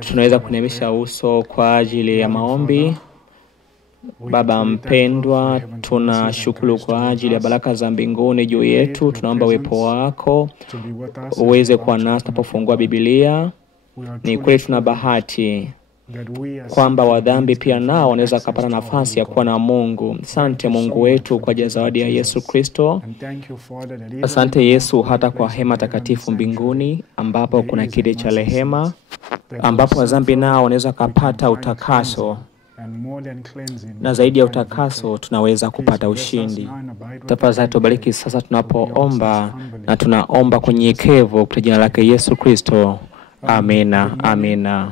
Tunaweza kuinamisha uso kwa ajili ya maombi. Baba mpendwa, tunashukuru kwa ajili ya baraka za mbinguni juu yetu. Tunaomba uwepo wako uweze kuwa nasi tunapofungua Biblia. Ni kweli tuna bahati kwamba wadhambi pia nao wanaweza kupata nafasi ya kuwa na Mungu. Asante Mungu wetu kwa zawadi ya Yesu Kristo. Asante Yesu hata kwa hema takatifu mbinguni ambapo kuna kiti cha rehema, ambapo wadhambi nao wanaweza kupata utakaso, na zaidi ya utakaso tunaweza kupata ushindi. Tafadhali tubariki sasa tunapoomba, na tunaomba kwa unyenyekevu kwa jina lake Yesu Kristo. Amina. Amina.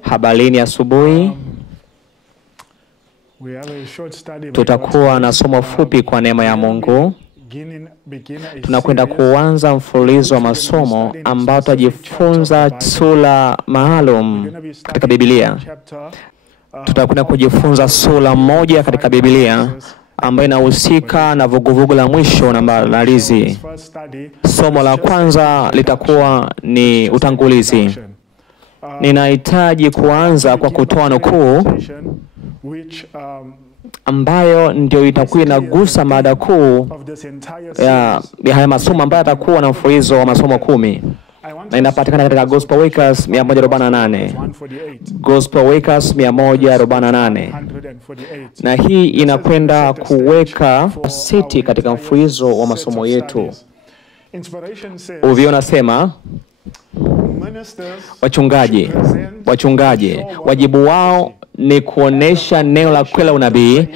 Habalini asubuhi. Tutakuwa na somo fupi kwa neema ya Mungu. Tunakwenda kuanza mfululizo wa masomo ambao tutajifunza sura maalum katika Biblia. Tutakwenda kujifunza sura moja katika Biblia ambayo inahusika na vuguvugu la mwisho na maandalizi. Somo la kwanza litakuwa ni utangulizi. Ninahitaji kuanza kwa kutoa nukuu ambayo ndio itakuwa inagusa mada kuu ya haya masomo ambayo yatakuwa na mfululizo wa masomo 10. Na inapatikana katika Gospel Workers 148. Gospel Workers 148. Na hii inakwenda kuweka seti katika mfululizo wa masomo yetu. Uviona sema wachungaji wajibu wao ni kuonesha neno la kweli la unabii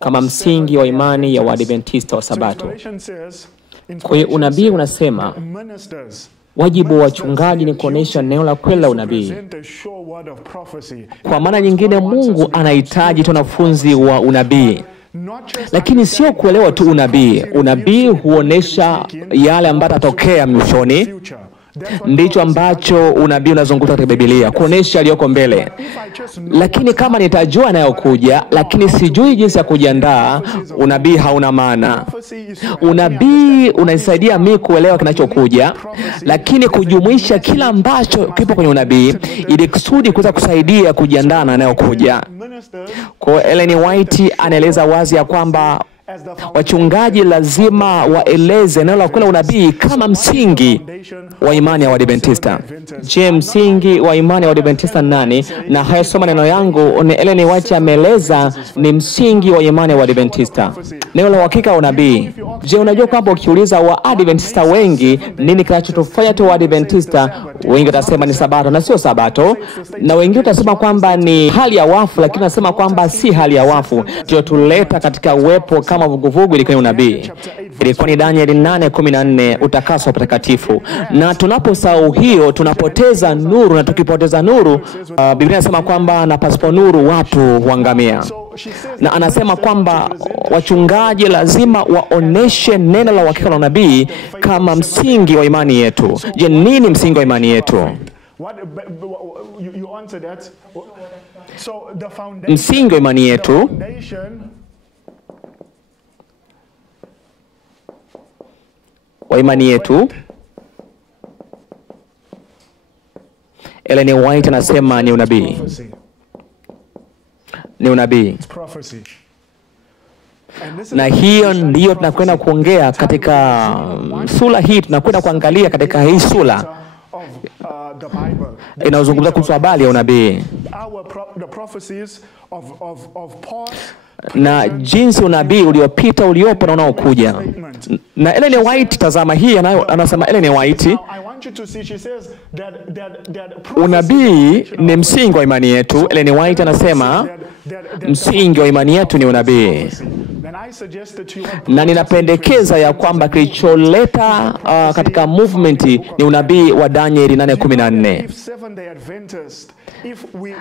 kama msingi wa imani ya Waadventista wa Sabato. Kwa hiyo unabii unasema wajibu wa wachungaji ni kuonesha neno la kweli la unabii. Kwa maana nyingine, Mungu anahitaji wanafunzi wa unabii, lakini sio kuelewa tu unabii. Unabii huonesha yale ambayo yatatokea mwishoni. Ndicho ambacho unabii unazunguka katika Biblia, kuonesha yaliyoko mbele. Lakini kama nitajua yanayokuja lakini sijui jinsi ya kujiandaa, unabii hauna maana. Unabii unanisaidia mimi kuelewa kinachokuja, lakini kujumuisha kila ambacho kipo kwenye unabii ili kusudi kuweza kusaidia kujiandaa na yanayokuja. Kwa Ellen White anaeleza wazi ya kwamba wachungaji lazima waeleze neno la kweli unabii kama msingi wa imani ya Waadventista. Je, msingi wa imani ya Waadventista nani? Na haya soma neno yangu ni Ellen White ameeleza ni msingi wa imani ya Waadventista, neno la uhakika wa unabii. Je, unajua kwamba ukiuliza Waadventista wengi nini kinachotufanya tu Waadventista, wengi watasema ni Sabato na sio Sabato, na wengine watasema kwamba ni hali ya wafu, lakini nasema kwamba si hali ya wafu. Ndio tuleta katika uwepo kama vuguvugu ilikuwa unabii. Ilikuwa ni Danieli 8:14, utakaso patakatifu. Na tunaposahau hiyo tunapoteza nuru, na tukipoteza nuru Biblia inasema kwamba na pasipo nuru watu huangamia. Na anasema kwamba wachungaji lazima waoneshe neno la uhakika la unabii kama msingi wa imani yetu. Je, nini msingi wa imani yetu? Msingi wa imani yetu Ellen White anasema ni unabii. Ni unabii. Na hiyo ndiyo tunakwenda kuongea katika sura hii. Tunakwenda kuangalia katika hii sura inazungumza kuhusu habari ya unabii na jinsi unabii uliopita, uliopo na unaokuja. Na Ellen White, tazama hii anasema Ellen White, unabii ni msingi wa imani yetu. Ellen White anasema msingi wa imani yetu ni unabii. Na ninapendekeza ya kwamba kilicholeta katika movement ni unabii wa Danieli 8:14.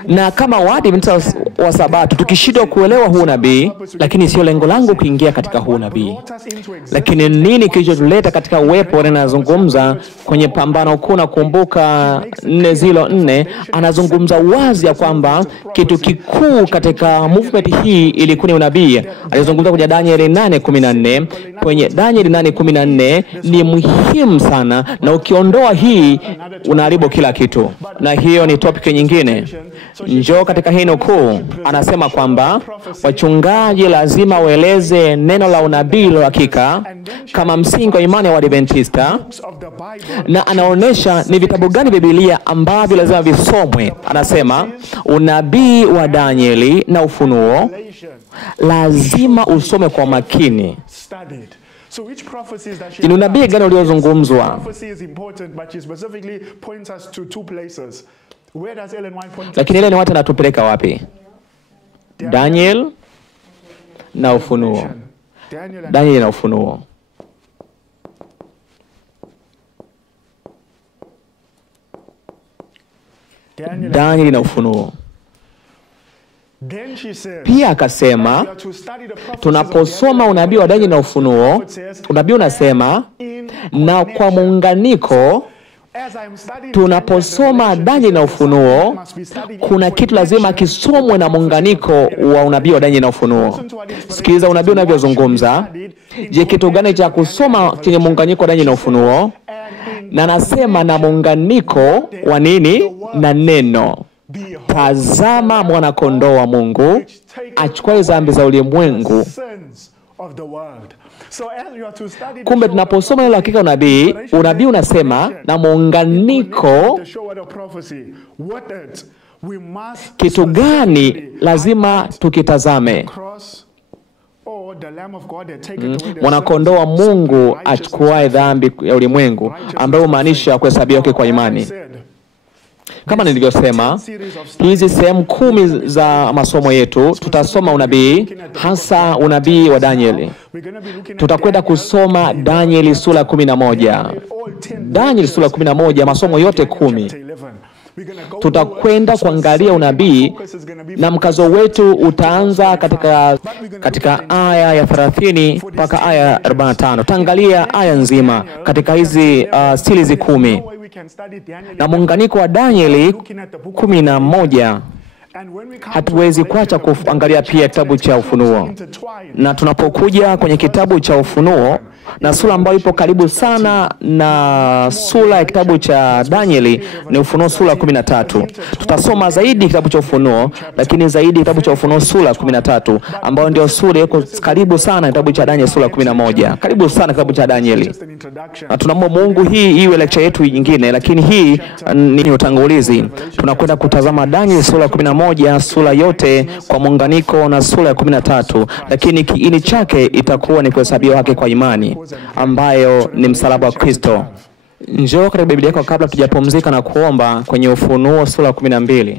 Na kama Waadventista wa Sabato tukishindwa kuelewa huu nabii, lakini sio lengo langu kuingia katika huu nabii, lakini nini kilichotuleta katika uwepo. Anazungumza kwenye Pambano Kuu, na kumbuka 4:4, anazungumza wazi ya kwamba kitu kikuu katika movement hii ilikuwa ni unabii. Alizungumza kwenye kwenye Danieli 8:14. Kwenye Danieli 8:14 ni muhimu sana, na ukiondoa hii unaharibu kila kitu, na hiyo ni topic nyingine. Njoo katika hii nukuu, anasema kwamba wachungaji lazima waeleze neno la unabii la hakika kama msingi wa imani ya Waadventista, na anaonesha ni vitabu gani Biblia ambavyo lazima visomwe. Anasema unabii wa Danieli na Ufunuo lazima usome kwa makini. Ni unabii gani uliozungumzwa? Lakini Ellen White anatupeleka wapi? Daniel na Ufunuo. Daniel na Ufunuo. Daniel na Ufunuo. Pia akasema tunaposoma unabii wa Daniel na Ufunuo, unabii unasema na kwa muunganiko. Tunaposoma Daniel na Ufunuo, kuna kitu lazima kisomwe na muunganiko wa unabii wa Daniel na Ufunuo. Sikiliza unabii unavyozungumza. Je, kitu gani cha kusoma chenye muunganiko wa Daniel na Ufunuo? Na nasema na muunganiko wa nini? Na neno. Tazama mwana kondoo wa Mungu achukue dhambi za ulimwengu. Kumbe tunaposoma neno la hakika unabii, unabii unasema na muunganiko. Kitu gani lazima tukitazame? Mwana kondoo wa Mungu achukuae dhambi ya ulimwengu, ambaye humaanisha kuhesabiwa haki kwa imani. Kama nilivyosema, hizi sehemu 10 za masomo yetu tutasoma unabii, hasa unabii wa Danieli. Tutakwenda kusoma Danieli sura 11. Danieli sura 11, masomo yote 10. Tutakwenda kuangalia unabii, na mkazo wetu utaanza katika aya ya 30 mpaka aya ya 45. Tutaangalia aya nzima katika hizi series 10. Na muunganiko wa Danieli 11, hatuwezi kuacha kuangalia pia kitabu cha Ufunuo. Na tunapokuja kwenye kitabu cha Ufunuo, na sura ambayo ipo karibu sana na sura ya kitabu cha Danieli ni Ufunuo sura 13. Tutasoma zaidi kitabu cha Ufunuo, lakini zaidi kitabu cha Ufunuo sura 13, ambayo ndio sura iko karibu sana kitabu cha Danieli sura 11. Karibu sana kitabu cha Danieli. Na tunaomba Mungu hii iwe lecture yetu nyingine, lakini hii ni utangulizi. Tunakwenda kutazama Danieli sura 11, sura yote kwa muunganiko na sura ya 13, lakini kiini chake itakuwa ni kuhesabiwa haki kwa imani, ambayo ni msalaba wa Kristo. Njoo katika Biblia yako kabla tujapumzika na kuomba kwenye Ufunuo sura 12.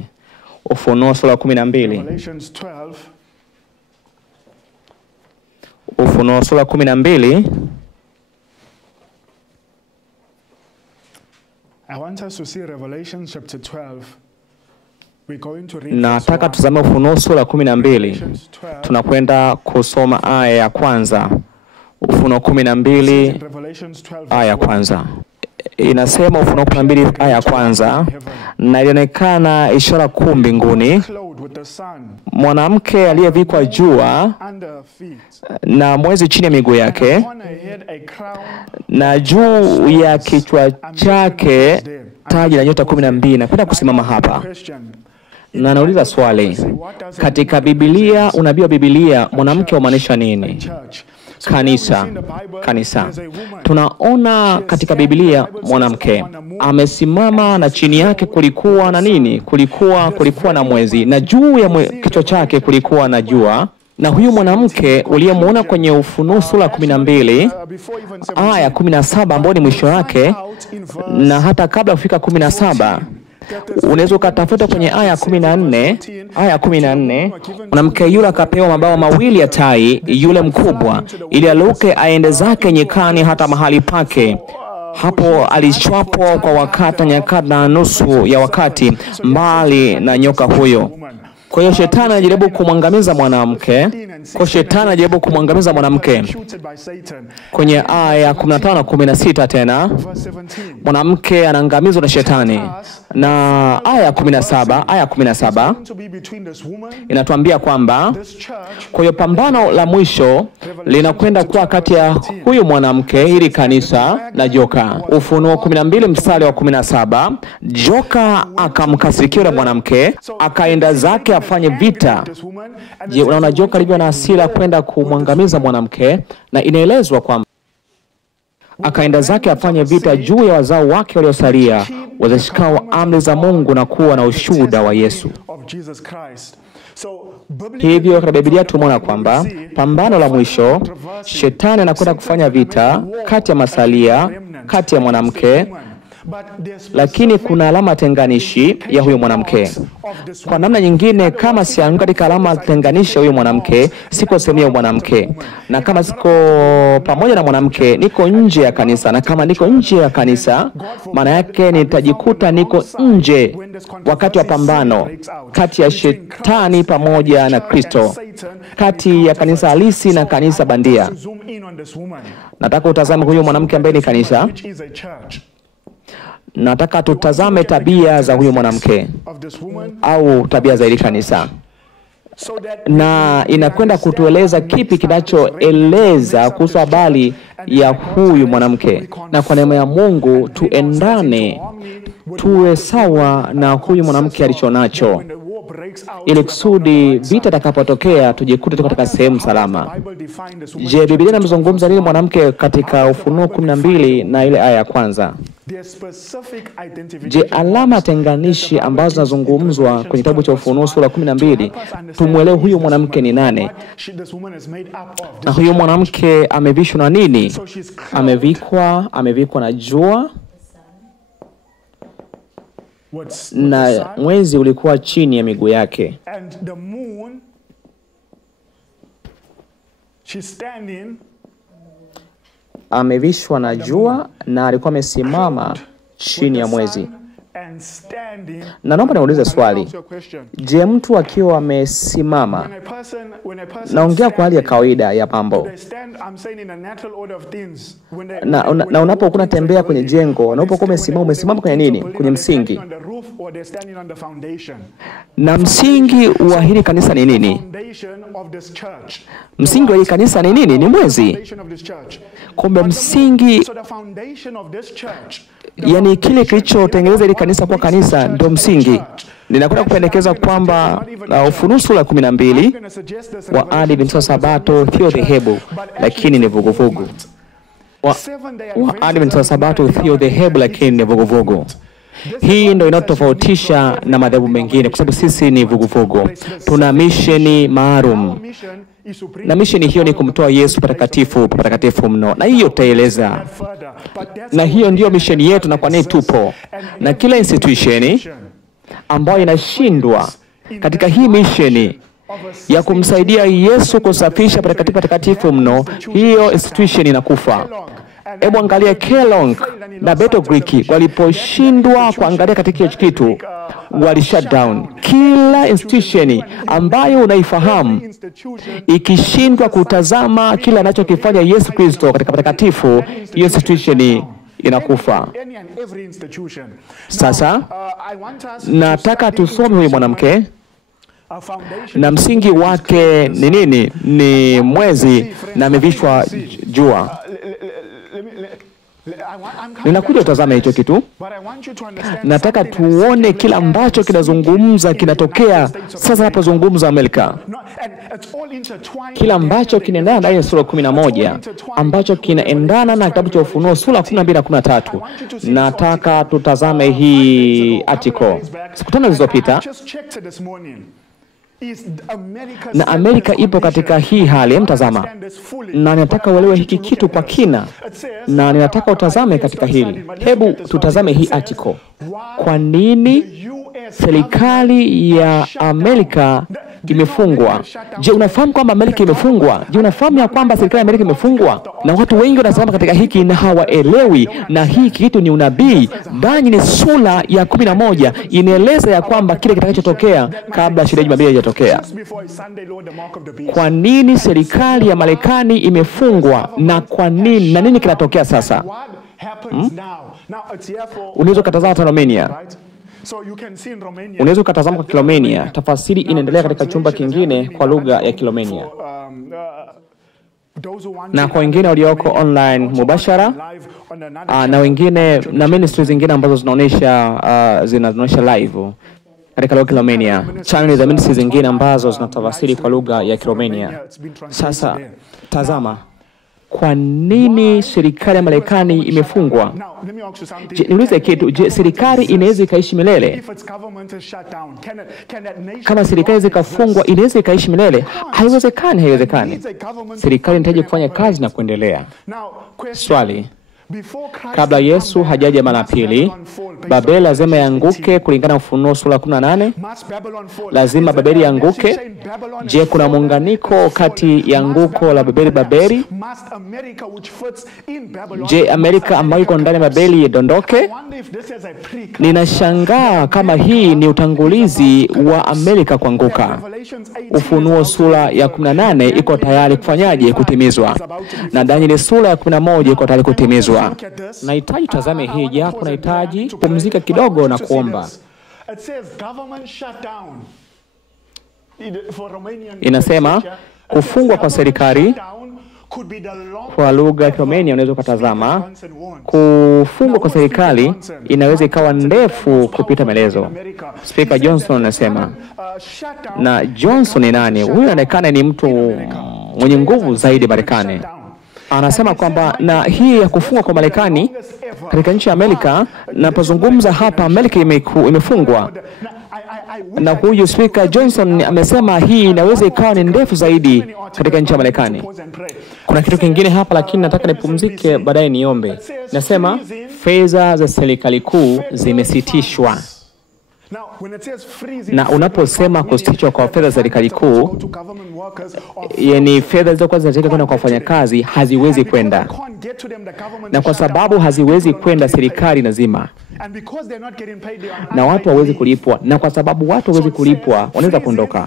Ufunuo sura 12. Ufunuo sura 12. I want us to see Revelation chapter 12. Nataka tuzame Ufunuo sura 12. Tunakwenda kusoma aya ya kwanza. Ufunuo 12 aya ya kwanza. Inasema Ufunuo 12 aya ya kwanza, na ilionekana ishara kuu mbinguni, mwanamke aliyevikwa jua na mwezi chini ya miguu yake, na juu ya kichwa chake taji la nyota 12. Napenda kusimama hapa na nauliza swali. Katika Biblia, unabii wa Biblia, mwanamke humaanisha nini? Kanisa. Tunaona katika Biblia mwanamke amesimama, na chini yake kulikuwa na nini? Kulikuwa na mwezi, na juu ya kichwa chake kulikuwa na jua. Na huyu mwanamke uliyemuona kwenye Ufunuo sura 12 aya 17, ambayo ni mwisho wake, na hata kabla kufika 17, unaweza ukatafuta kwenye aya 14. Aya 14, mwanamke yule akapewa mabawa mawili ya tai yule mkubwa, ili aluke aende zake nyikani hata mahali pake. Hapo alichwapwa kwa wakati, nyakati na nusu ya wakati, mbali na nyoka huyo. Kwa hiyo shetani anajaribu kumwangamiza mwanamke. Kwa shetani anajaribu kumwangamiza mwanamke. Kwenye aya 15 na 16 tena mwanamke anaangamizwa na shetani. Na aya 17 inatuambia kwamba kwa hiyo pambano la mwisho linakwenda kuwa kati ya huyu mwanamke, hili kanisa, na joka. Ufunuo 12 mstari wa 17, joka akamkasirikia yule mwanamke, akaenda zake afanye vita. Je, unaona joka alivyo na hasira kwenda kumwangamiza mwanamke? Na inaelezwa kwamba akaenda zake afanye vita juu ya wazao wake waliosalia, wazishikao amri za Mungu na kuwa na ushuhuda wa Yesu. Hivyo katika Biblia tumeona kwamba pambano la mwisho, shetani anakwenda kufanya vita kati ya masalia, kati ya mwanamke, lakini kuna alama tenganishi ya huyo mwanamke. Kwa namna nyingine, kama sianguka katika alama tenganishi ya huyo mwanamke, siko sehemu ya mwanamke. Na kama siko pamoja na mwanamke, niko nje ya kanisa. Na kama niko nje ya kanisa, maana yake nitajikuta niko nje wakati wa pambano kati ya shetani pamoja na Kristo, kati ya kanisa halisi na kanisa bandia. Nataka utazame huyo mwanamke ambaye ni kanisa. Nataka tutazame tabia za huyu mwanamke au tabia za hili kanisa, na inakwenda kutueleza kipi kinachoeleza kuhusu habari ya huyu mwanamke. Na kwa neema ya Mungu tuendane, tuwe sawa na huyu mwanamke alichonacho, ili kusudi vita takapotokea tujikute tuko katika sehemu salama. Je, Biblia inamzungumza nini mwanamke katika Ufunuo 12 na ile aya ya kwanza? Je, alama tenganishi ambazo zinazungumzwa kwenye kitabu cha Ufunuo sura 12, tumuelewe huyu mwanamke ni nani, na huyu mwanamke amevishwa na nini? Amevikwa na jua, na mwezi ulikuwa chini ya miguu yake. Amevishwa na jua na alikuwa amesimama chini ya mwezi. Na naomba niulize swali. Je, mtu akiwa amesimama, naongea kwa hali ya kawaida ya mambo, na unapokuwa unatembea kwenye jengo, unapokuwa umesimama kwenye nini? Kwenye msingi. Na msingi wa hili kanisa ni nini? Msingi wa hili kanisa ni nini? Ni mwezi. Kumbe msingi, yani kile kilichotengeneza hili kanisa kwa kanisa ndio msingi. Ninakwenda kupendekeza kwamba Ufunuo sura 12 wa Adventista Sabato sio dhehebu, lakini ni vuguvugu. Wa Adventista Sabato sio dhehebu, lakini ni vuguvugu. Hii ndio inatofautisha na madhehebu mengine, kwa sababu sisi ni vuguvugu. Tuna misheni maalum, na misheni hiyo ni kumtoa Yesu patakatifu mno. Na hiyo tutaeleza, na hiyo ndio misheni yetu, na kwa nini tupo. Na kila institution ambayo inashindwa katika hii misheni ya kumsaidia Yesu kusafisha patakatifu mno, hiyo institution inakufa. Hebu angalia Kellogg na Beto Greek waliposhindwa kuangalia katika hiyo kitu, wali shut down. Kila institution ambayo unaifahamu ikishindwa kutazama kila anachokifanya Yesu Kristo katika patakatifu, hiyo institution inakufa. Sasa nataka tusome huyu mwanamke, na msingi wake ni nini? Ni mwezi, na amevishwa jua. Ninakuja utazame hicho kitu. Nataka tuone kila ambacho kinazungumza kinatokea sasa hapa zungumza Amerika. Kila ambacho kinaendana na sura 11, ambacho kinaendana na kitabu cha Ufunuo sura 12 na 13. Nataka tutazame hii article. Siku 5 zilizopita, na Amerika ipo katika hii hali. Mtazama, na ninataka uelewe hiki kitu kwa kina, na ninataka utazame katika hili. Hebu tutazame hii article. Kwa nini serikali ya Amerika imefungwa. Je, unafahamu kwamba Amerika imefungwa? Je, unafahamu ya kwamba serikali ya Amerika imefungwa? Na watu wengi wanasema katika hiki na hawaelewi, na hiki kitu ni unabii. Danieli sura ya 11 inaeleza ya kwamba kile kitakachotokea kabla shida ya Jumapili haijatokea. Kwa nini serikali ya Marekani imefungwa na kwa nini na nini kinatokea sasa? Unaweza kutazama Romania. Unaweza kutazama kwa Kilomania. Tafasiri inaendelea katika chumba kingine kwa lugha ya Kilomania. Na kwa wengine walioko online mubashara, na wengine na ministries zingine ambazo zinaonyesha live katika lugha ya Kilomania. Channel za ministries zingine ambazo zinatafasiri kwa lugha ya Kilomania. Sasa tazama, kwa nini serikali ya Marekani imefungwa? Niulize kitu, je, serikali inaweza ikaishi milele? Kama serikali zikafungwa inaweza ikaishi milele? Haiwezekani. Serikali inahitaji kufanya kazi na kuendelea. Swali: kabla Yesu hajaja mara pili, Babeli lazima ianguke kulingana na Ufunuo sura 18? Lazima Babeli ianguke? Je, kuna muunganiko kati ya anguko la Babeli? Je, Amerika ambayo iko ndani ya Babeli idondoke? Ninashangaa kama hii ni utangulizi wa Amerika kuanguka. Ufunuo sura ya 18 iko tayari kufanyaje? Kutimizwa. Na Danieli sura ya 11 iko tayari kutimizwa. Nahitaji tazame hii, japo nahitaji kupumzika kidogo na kuomba. Inasema kufungwa kwa serikali kwa lugha ya Romania. Unaweza kutazama kufungwa kwa serikali inaweza ikawa ndefu kupita maelezo. Speaker Johnson anasema, na Johnson ni nani? Huyu anaonekana ni mtu mwenye nguvu zaidi Marekani. Anasema kwamba na hii ya kufungwa kwa Marekani katika nchi ya Amerika, na pozungumza hapa Amerika imefungwa. Na huyu Speaker Johnson amesema hii inaweza ikawa ni ndefu zaidi katika nchi ya Marekani. Kuna kitu kingine hapa, lakini nataka nipumzike baadaye niombe. Nasema fedha za serikali kuu zimesitishwa. Na unaposema kusitishwa kwa fedha za serikali kuu, yani fedha zilizokuwa zinataka kwenda kwa wafanyakazi haziwezi kwenda. Na kwa sababu haziwezi kwenda, serikali lazima, na watu hawezi kulipwa, na kwa sababu watu hawezi kulipwa wanaweza kuondoka.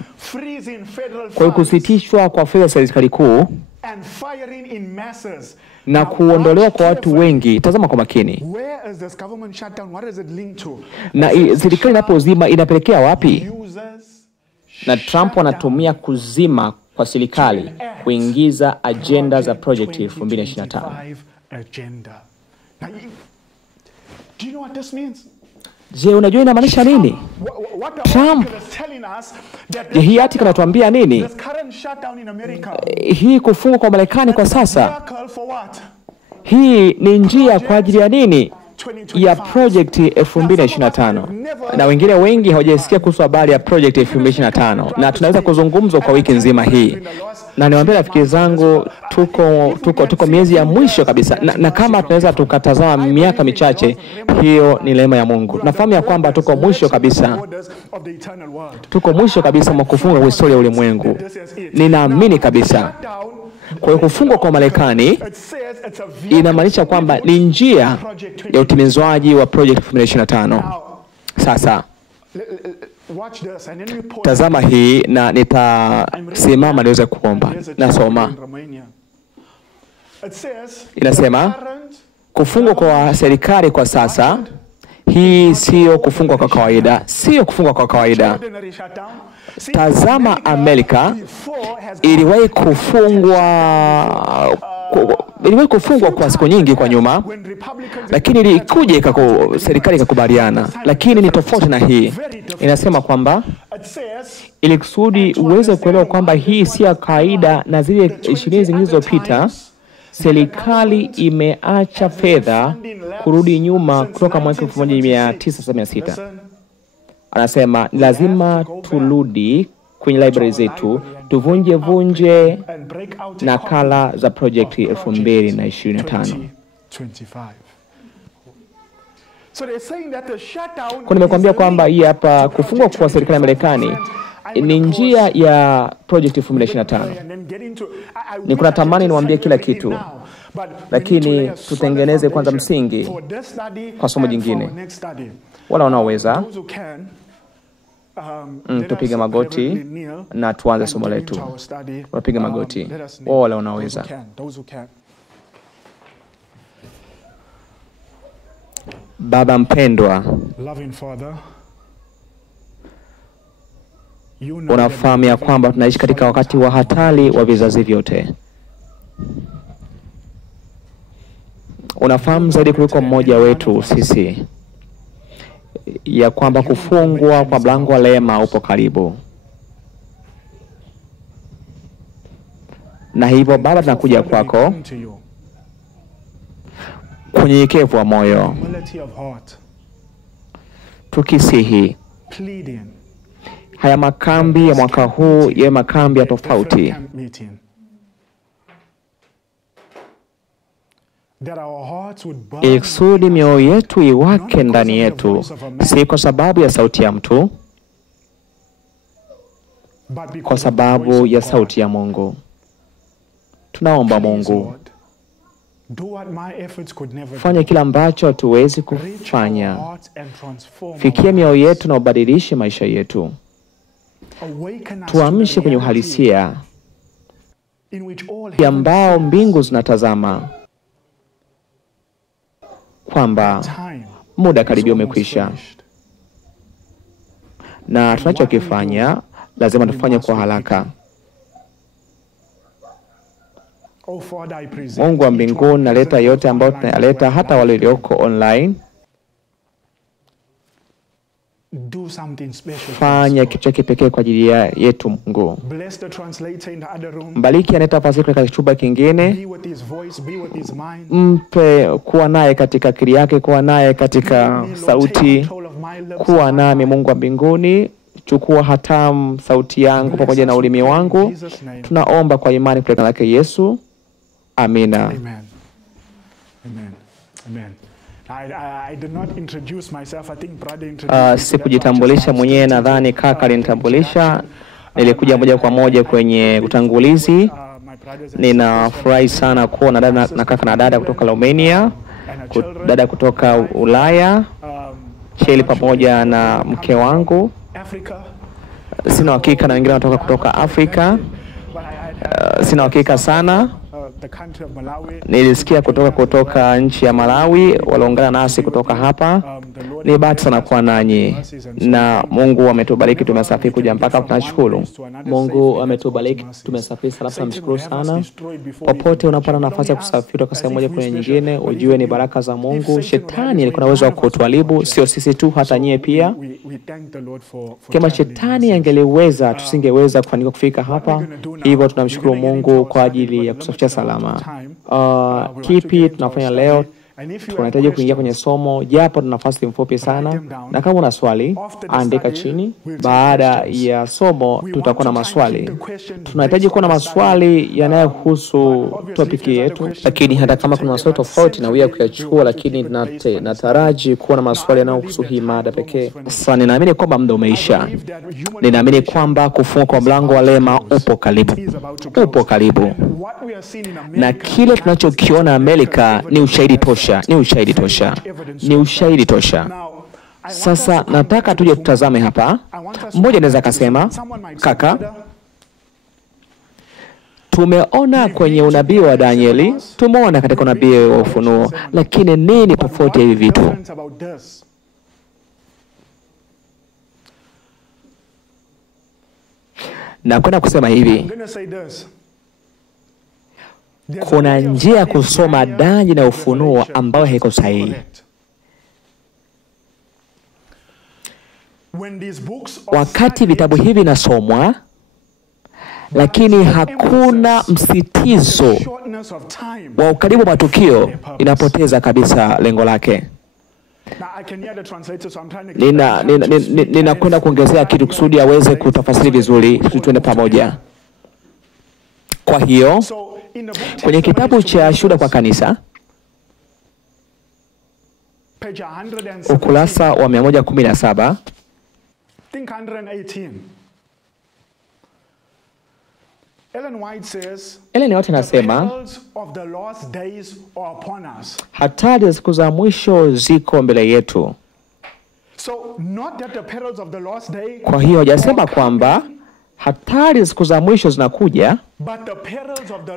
Kwa hiyo kusitishwa kwa fedha za serikali kuu na kuondolewa kwa watu wengi. Tazama kwa makini, na serikali inapozima inapelekea wapi? Na Trump anatumia kuzima kwa serikali kuingiza agenda za project 2025. Je, unajua inamaanisha nini? Trump, je, hii hati kinatuambia nini? Hii kufungwa kwa Marekani kwa sasa, hii ni njia kwa ajili ya nini? Ya project 2025. Na wengine wengi hawajasikia kuhusu habari ya project 2025, na tunaweza kuzungumza kwa wiki nzima hii. Na niwaambia rafiki zangu, tuko miezi ya mwisho kabisa, na kama tunaweza tukatazama miaka michache, hiyo ni neema ya Mungu. Nafahamu ya kwamba tuko mwisho kabisa mwa kufunga kwa historia ya ulimwengu. Ninaamini kabisa. Kwa hiyo kufungwa kwa Marekani inamaanisha kwamba ni njia ya utimizwaji wa project 2025. Sasa tazama hii, na nitasimama niweze kuomba. Nasoma. Inasema kufungwa kwa serikali kwa sasa, hii sio kufungwa kwa kawaida, Tazama, Amerika iliwahi kufungwa kwa siku nyingi kwa nyuma, lakini ilikuja serikali ikakubaliana. Lakini ni tofauti na hii. Inasema kwamba ili kusudi uweze kuelewa kwamba hii si ya kawaida, na zile 20 zilizopita serikali imeacha fedha kurudi nyuma kutoka mwaka 1976. Anasema lazima turudi kwenye library zetu, tuvunje nakala za project 2025. Kwa nimekuambia kwamba hii hapa kufungwa kwa serikali ya Marekani ni njia ya Project 2025. Niko tamani niwaambie kila kitu, lakini tutengeneze kwanza msingi kwa somo jingine. Wala wanaoweza tupige magoti na tuanze somo letu. Tupige magoti. Wala wanaoweza. Baba mpendwa, unafahamu ya kwamba tunaishi katika wakati wa hatari wa vizazi vyote. Unafahamu zaidi kuliko mmoja wetu sisi ya kwamba kufungwa kwa mlango wa rehema upo karibu. Na hivyo Baba, tunakuja kwako kwa unyenyekevu wa moyo, tukisihi haya makambi ya mwaka huu yawe makambi ya tofauti, ili kusudi mioyo yetu iwake ndani yetu, si kwa sababu ya sauti ya mtu, kwa sababu ya sauti ya Mungu. Tunaomba Mungu, fanya kila ambacho hatuwezi kufanya. Fikia mioyo yetu na ubadilishe maisha yetu. Tuamshe kwenye uhalisia ambao mbingu zinatazama kwamba muda karibia umekwisha, na tunachokifanya lazima tufanye kwa haraka. Mungu wa mbinguni, naleta yote ambao tunayaleta, hata wale walioko online. Fanya kitu cha kipekee kwa ajili yetu Mungu. Mbariki anayeta fasiri katika chumba kingine. Mpe kuwa naye katika akili yake, kuwa naye katika sauti, kuwa nami Mungu wa mbinguni. Chukua hatamu sauti yangu pamoja na ulimi wangu. Tunaomba kwa imani kwa jina lake Yesu. Amina. Amen. Amen. Amen. I did not introduce myself. I think brother introduced. Sikujitambulisha mwenyewe, nadhani kaka alinitambulisha. Nilikuja moja kwa moja kwenye utangulizi. Ninafurahi sana kuona dada na kaka na dada kutoka Romania, dada kutoka Ulaya, Sheli pamoja na mke wangu. Sina hakika na wengine wanatoka kutoka Afrika. Sina hakika sana. Nilisikia kutoka nchi ya Malawi, waliungana nasi kutoka hapa. Ni bahati sana kuwa nanyi, na Mungu ametubariki tumesafiri kuja mpaka. Tunashukuru Mungu ametubariki tumesafiri salama. Tunamshukuru sana. Popote unapata nafasi ya kusafiri kwa sehemu moja kwenye nyingine, ujue ni baraka za Mungu. Shetani alikuwa na uwezo wa kutuharibu, sio sisi tu, hata nyie pia. Kama shetani angeliweza, tusingeweza kufanikiwa kufika hapa. Hivyo tunamshukuru Mungu kwa ajili ya kusafisha salama. Kipi tunafanya leo? Tunahitaji kuingia kwenye somo, japo tuna nafasi mfupi sana. Na kama una swali, andika chini. Baada ya somo tutakuwa na maswali. Tunahitaji kuwa na maswali yanayohusu topiki yetu, lakini hata kama kuna maswali tofauti na wewe kuyachukua, lakini nataraji kuwa na maswali yanayohusu hii mada pekee. Sasa ninaamini kwamba muda umeisha. Ninaamini kwamba kufungwa kwa mlango wa rehema upo karibu. Upo karibu. Na kile tunachokiona Amerika ni ushahidi tosha. Ni ushahidi tosha. Ni ushahidi tosha. Sasa nataka tuje tutazame hapa. Mmoja anaweza kusema, kaka, tumeona kwenye unabii wa Danieli, tumeona katika unabii wa Ufunuo, lakini nini tofauti hivi vitu? Na kwenda kusema hivi, kuna njia ya kusoma Danieli na Ufunuo ambayo haiko sahihi. Wakati vitabu hivi nasomwa, lakini hakuna msitizo wa ukaribu matukio, inapoteza kabisa lengo lake. Ninakwenda kuongezea kitu kusudi aweze kutafasiri vizuri, tuende pamoja. Kwa hiyo kwenye kitabu cha Shuhuda kwa Kanisa, ukurasa wa 117, Ellen White anasema hatari za siku za mwisho ziko mbele yetu. Kwa hiyo hajasema kwamba hatari za siku za mwisho zinakuja,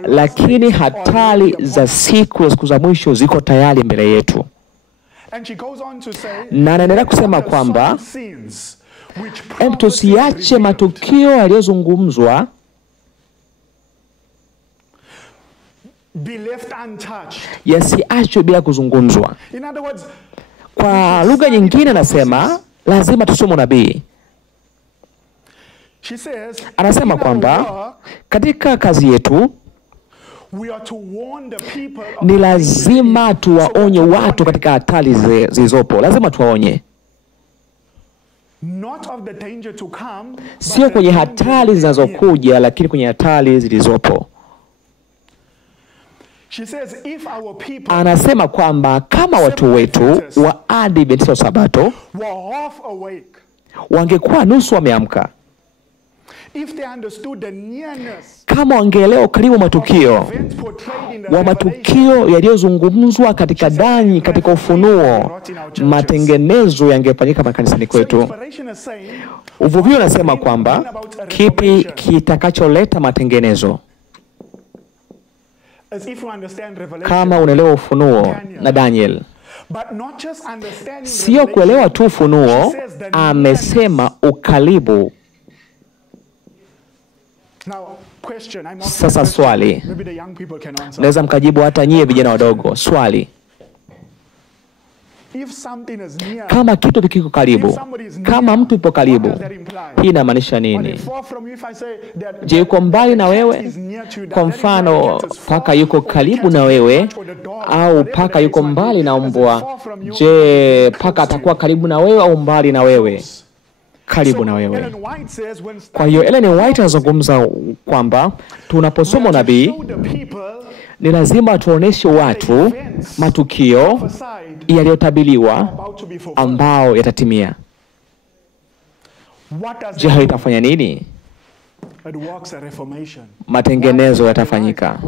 lakini hatari za siku za mwisho ziko tayari mbele yetu. Na anaendelea kusema kwamba tusiache matukio yaliyozungumzwa yasiachwe bila kuzungumzwa. Kwa lugha nyingine anasema lazima tusome nabii. Anasema kwamba katika kazi yetu ni lazima tuwaonye watu katika hatari zilizopo. Lazima tuwaonye, sio kwenye hatari zinazokuja, lakini kwenye hatari zilizopo. Anasema kwamba kama watu wetu wa Adventista wa Sabato wangekuwa nusu wameamka, kama wangeelewa karibu matukio yaliyozungumzwa katika Dani, katika Ufunuo, matengenezo yangefanyika makanisani kwetu. Uvuvio unasema kwamba kipi kitakacholeta matengenezo? Kama unaelewa Ufunuo na Daniel, sio kuelewa tu Ufunuo, amesema ukaribu. Sasa swali, naweza mkajibu hata nyie vijana wadogo. Swali, kama kitu kiko karibu, kama mtu yupo karibu, hii inamaanisha nini? Je, yuko mbali na wewe? Kwa mfano, paka yuko karibu na wewe au paka yuko mbali na mbwa? Je, paka atakuwa karibu na wewe au mbali na wewe? Karibu na wewe. Kwa hiyo Ellen White anazungumza kwamba tunaposoma nabii ni lazima tuoneshe watu matukio yaliyotabiriwa ambao yatatimia. Je, hayo itafanya nini? Matengenezo yatafanyika.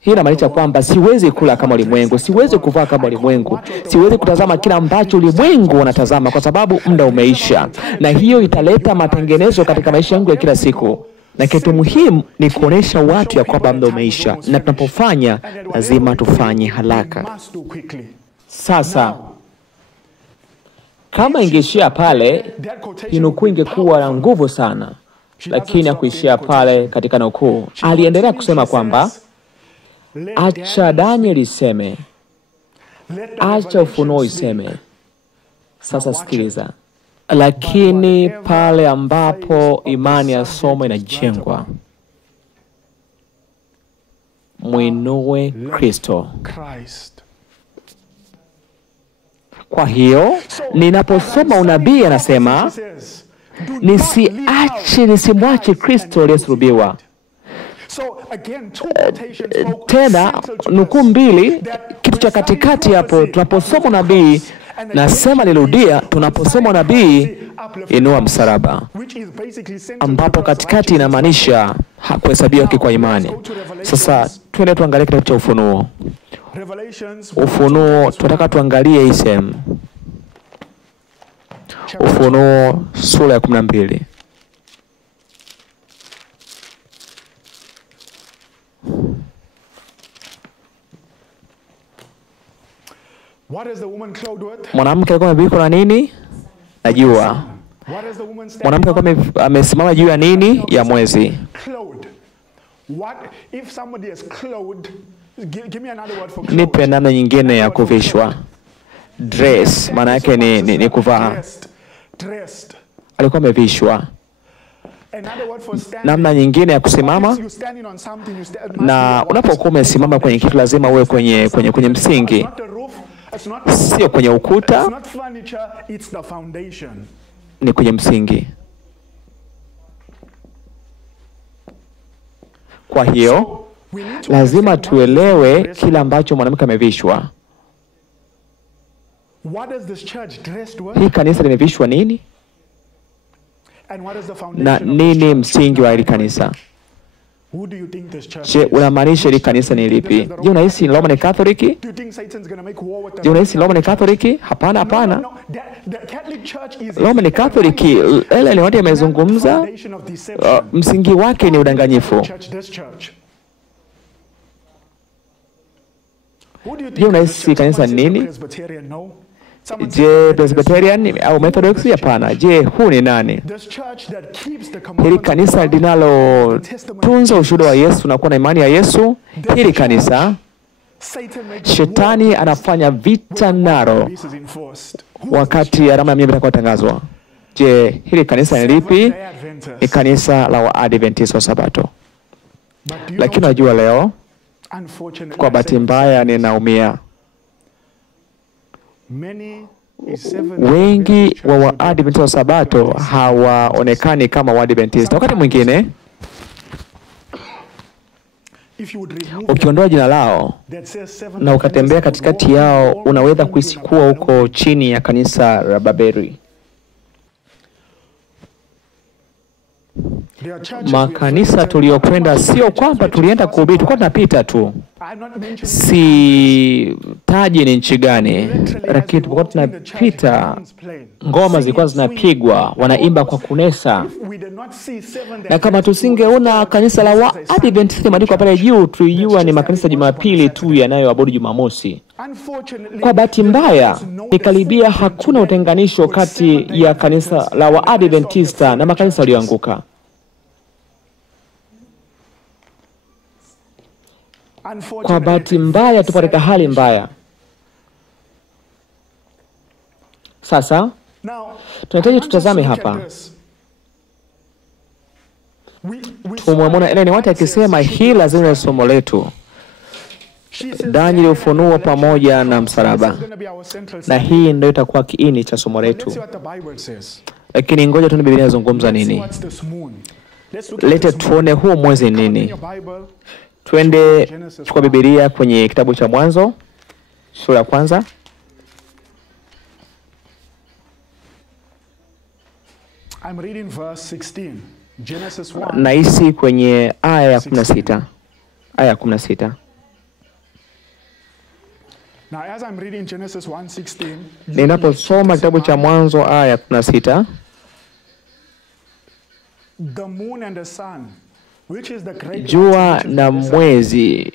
Hii inamaanisha kwamba siwezi kula kama ulimwengu, siwezi kuvaa kama ulimwengu, siwezi kutazama kila ambacho ulimwengu wanatazama, kwa sababu muda umeisha. Na hiyo italeta matengenezo katika maisha yangu ya kila siku. Na kitu muhimu ni kuonesha watu ya kwamba muda umeisha, na tunapofanya lazima tufanye haraka. Sasa kama ingeishia pale, nukuu ingekuwa na nguvu sana, lakini hakuishia pale katika nukuu. Aliendelea kusema kwamba acha Daniel iseme, acha Ufunuo iseme. Sasa sikiliza, lakini pale ambapo imani ya somo inajengwa, muinue Kristo. Kwa hiyo ninaposoma unabii anasema nisimwache Kristo aliyesulubiwa. Tena nukuu mbili, kitu cha katikati hapo, tunaposoma nabii, nasema nirudia, tunaposoma nabii inua msalaba, ambapo katikati inamaanisha hakuhesabiwa kwa imani. Sasa twende tuangalie kitabu cha Ufunuo. Ufunuo tunataka tuangalie hii sehemu. Ufunuo sura ya 12. Mwanamke alikuwa amevikwa na nini? Na jua. Mwanamke alikuwa amesimama juu ya nini? Ya mwezi. Nipe namna nyingine ya kuvishwa. Dress, maana yake ni kuvaa. Alikuwa amevishwa. Namna nyingine ya kusimama, na unapokuwa umesimama kwenye kitu lazima uwe kwenye msingi, sio kwenye ukuta, ni kwenye msingi. Kwa hiyo lazima tuelewe kila ambacho mwanamke amevishwa. Hii kanisa limevishwa nini? Na nini msingi wa hili kanisa? Who do you think this church Je, is? unamaanisha hili kanisa ni lipi? Je, unahisi Roman Catholic? Do you think Satan's going to make war with the Je, unahisi Roman Catholic? Hapana, hapana. No. The Catholic Church is Roman Catholic, Ellen White amezungumza, foundation of deception. msingi wake ni udanganyifu. This church. Who do you Je, think unahisi kanisa ni nini? Presbyterian? No. Someone Je, Presbyterian au Methodist? Hapana. Je, huu ni nani? this church that keeps the Hili commandments kanisa linalotunza ushuhuda wa Yesu na kuwa na imani ya Yesu. Hili kanisa Satan makes shetani anafanya vita naro peace is enforced. wakati alama ya mia itakapotangazwa. Je, hili kanisa ni lipi? Ni kanisa la Waadventista wa Sabato. But do you Lakini know, najua leo unfortunately, kwa bahati mbaya ninaumia. many is seven Wengi wa Waadventista wa Sabato hawaonekani kama Waadventista. Wakati mwingine if you would remove ukiondoa jina lao that says seven na ukatembea katikati yao, unaweza kuhisi kuwa uko chini ya kanisa la Babeli. there are churches Makanisa tuliokwenda sio kwamba tulienda kuhubiri, tulikuwa tunapita tu. I'm not mentioning Si taji ni nchi gani, lakini tulikuwa tunapita, ngoma zilikuwa zinapigwa, wanaimba kwa kunesa. we did not see seven Na kama tusingeona kanisa la Waadventista maandiko pale juu, tulijua ni makanisa Jumapili tu yanayoabudu Jumamosi. unfortunately Kwa bahati mbaya, ikaribia hakuna utenganisho kati ya kanisa la Waadventista na makanisa yaliyoanguka. Kwa bahati mbaya tupo katika hali mbaya. Sasa now tunahitaji tutazame hapa. Tumemwona Ellen White akisema hii lazima ni somo letu. Danieli, Ufunuo pamoja na msalaba. Na hii ndio itakuwa kiini cha somo letu. Lakini ngoja tuone Biblia inazungumza nini. Lete tuone huu mwezi nini. Twende chukua Biblia kwenye kitabu cha Mwanzo sura ya kwanza. I'm reading verse 16. Genesis 1. Naisi kwenye aya ya 16. Aya ya 16. Now as I'm reading Genesis 1:16, Ninaposoma kitabu cha Mwanzo aya ya 16, the moon and the sun, which is the great jua na mwezi,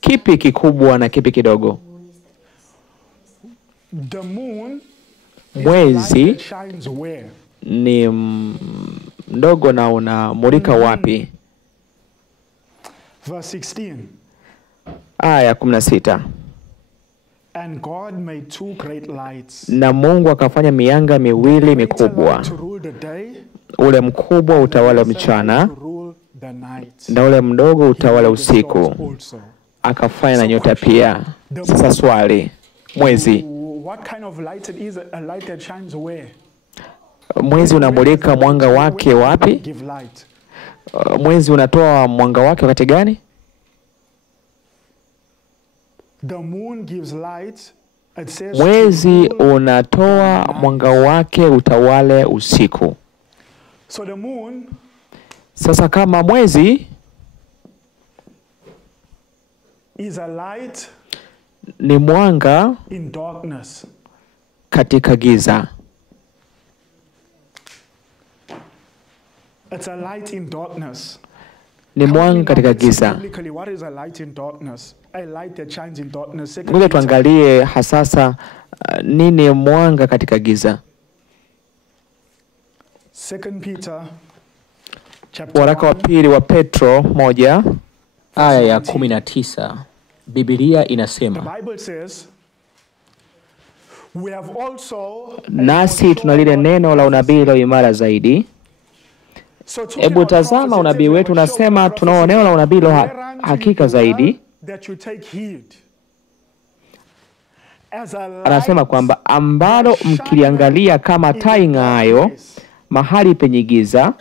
kipi kikubwa na kipi kidogo? the moon Mwezi light that shines where? ni mdogo na unamulika wapi? Verse 16. Aya ya 16. And God made two great lights. Na Mungu akafanya mianga miwili mikubwa, To rule the day, ule mkubwa utawala mchana to rule the night. na ule mdogo utawala usiku. Also. Akafanya na nyota pia. Sasa swali, mwezi, What kind of light it is? A light that shines where? mwezi unamulika mwanga wake wapi? Give light. Mwezi unatoa mwanga wake wakati gani? The moon gives light. It says Mwezi unatoa mwanga wake utawale usiku. so the moon Sasa kama mwezi is a light ni mwanga in darkness. katika giza, It's a light in darkness. ni mwanga katika giza. Biblically, what is a light in darkness? A light that shines in darkness. Second Ngoja Peter, tuangalie hasasa nini mwanga katika giza. Second Peter, chapter Waraka wa 1, pili wa Petro 1 aya ya 19. Biblia inasema, the Bible says, we have also nasi tuna lile neno la unabii la imara zaidi. So talking Hebu about tazama prophecy, unabii it says, wetu "We show unasema the tunao neno la unabii la whereunto hakika you zaidi." learn that you take heed. As a light Anasema kwamba ambalo mkiliangalia kama taa ing'aayo mahali penye giza.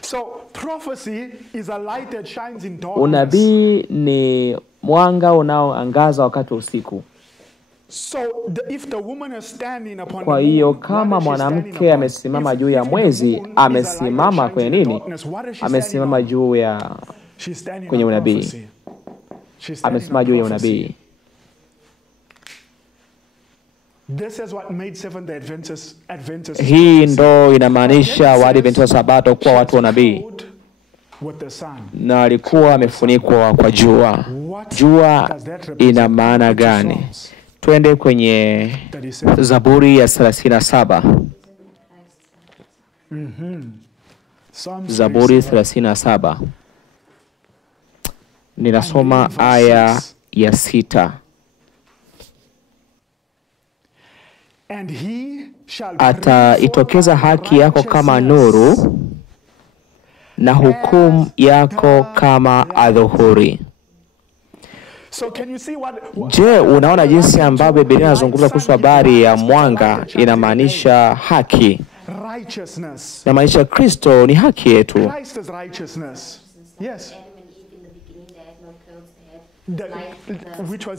So prophecy is a light that shines in darkness. Unabii ni mwanga unaoangaza wakati wa usiku. Kwa hiyo kama mwanamke amesimama juu ya mwezi, amesimama kwenye nini? Amesimama juu ya kwenye unabii. Amesimama juu ya unabii. Hii ndo inamaanisha Waadventista wa Sabato kuwa watu wa nabii. Na alikuwa amefunikwa kwa jua. Jua ina maana gani? Twende kwenye Zaburi ya 37. Zaburi 37. Ninasoma aya ya 6. Ataitokeza haki yako kama nuru na hukumu yako kama adhuhuri. Je, unaona jinsi ambavyo Biblia inazungumza kuhusu habari ya mwanga? Inamaanisha haki. Inamaanisha Kristo ni haki yetu.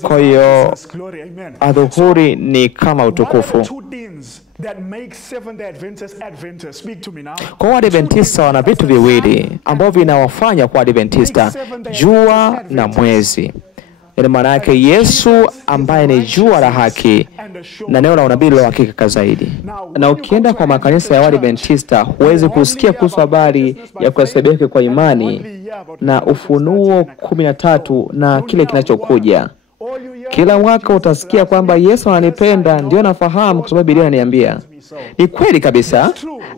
Kwa hiyo adhuhuri ni kama utukufu. Kwa Waadventista wana vitu viwili ambavyo vinawafanya kwa Waadventista: jua na mwezi. Ina maana yake Yesu ambaye ni jua la haki na neno la unabii la hakika zaidi. Na ukienda kwa makanisa ya Waadventista huwezi kusikia kuhusu habari ya kuhesabika kwa imani na Ufunuo 13 na kile kinachokuja. Kila mwaka utasikia kwamba Yesu ananipenda, ndio nafahamu kwa sababu Biblia inaniambia. Ni kweli kabisa,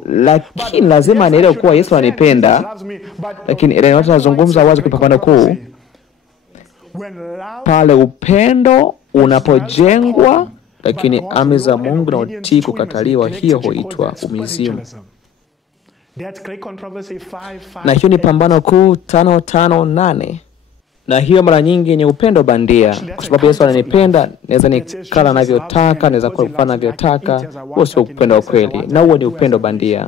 lakini lazima nielewe kuwa Yesu ananipenda. Lakini ile yote nazungumza wazi kwa pande kuu. Pale upendo unapojengwa lakini amri za Mungu na utii kukataliwa, hiyo huitwa umizimu. Na hiyo ni Pambano Kuu 5:5-8. Na hiyo mara nyingi ni upendo bandia. Kwa sababu Yesu ananipenda, naweza nikala ninavyotaka, naweza kufanya ninavyotaka. Huo sio upendo wa kweli, na huo ni upendo bandia.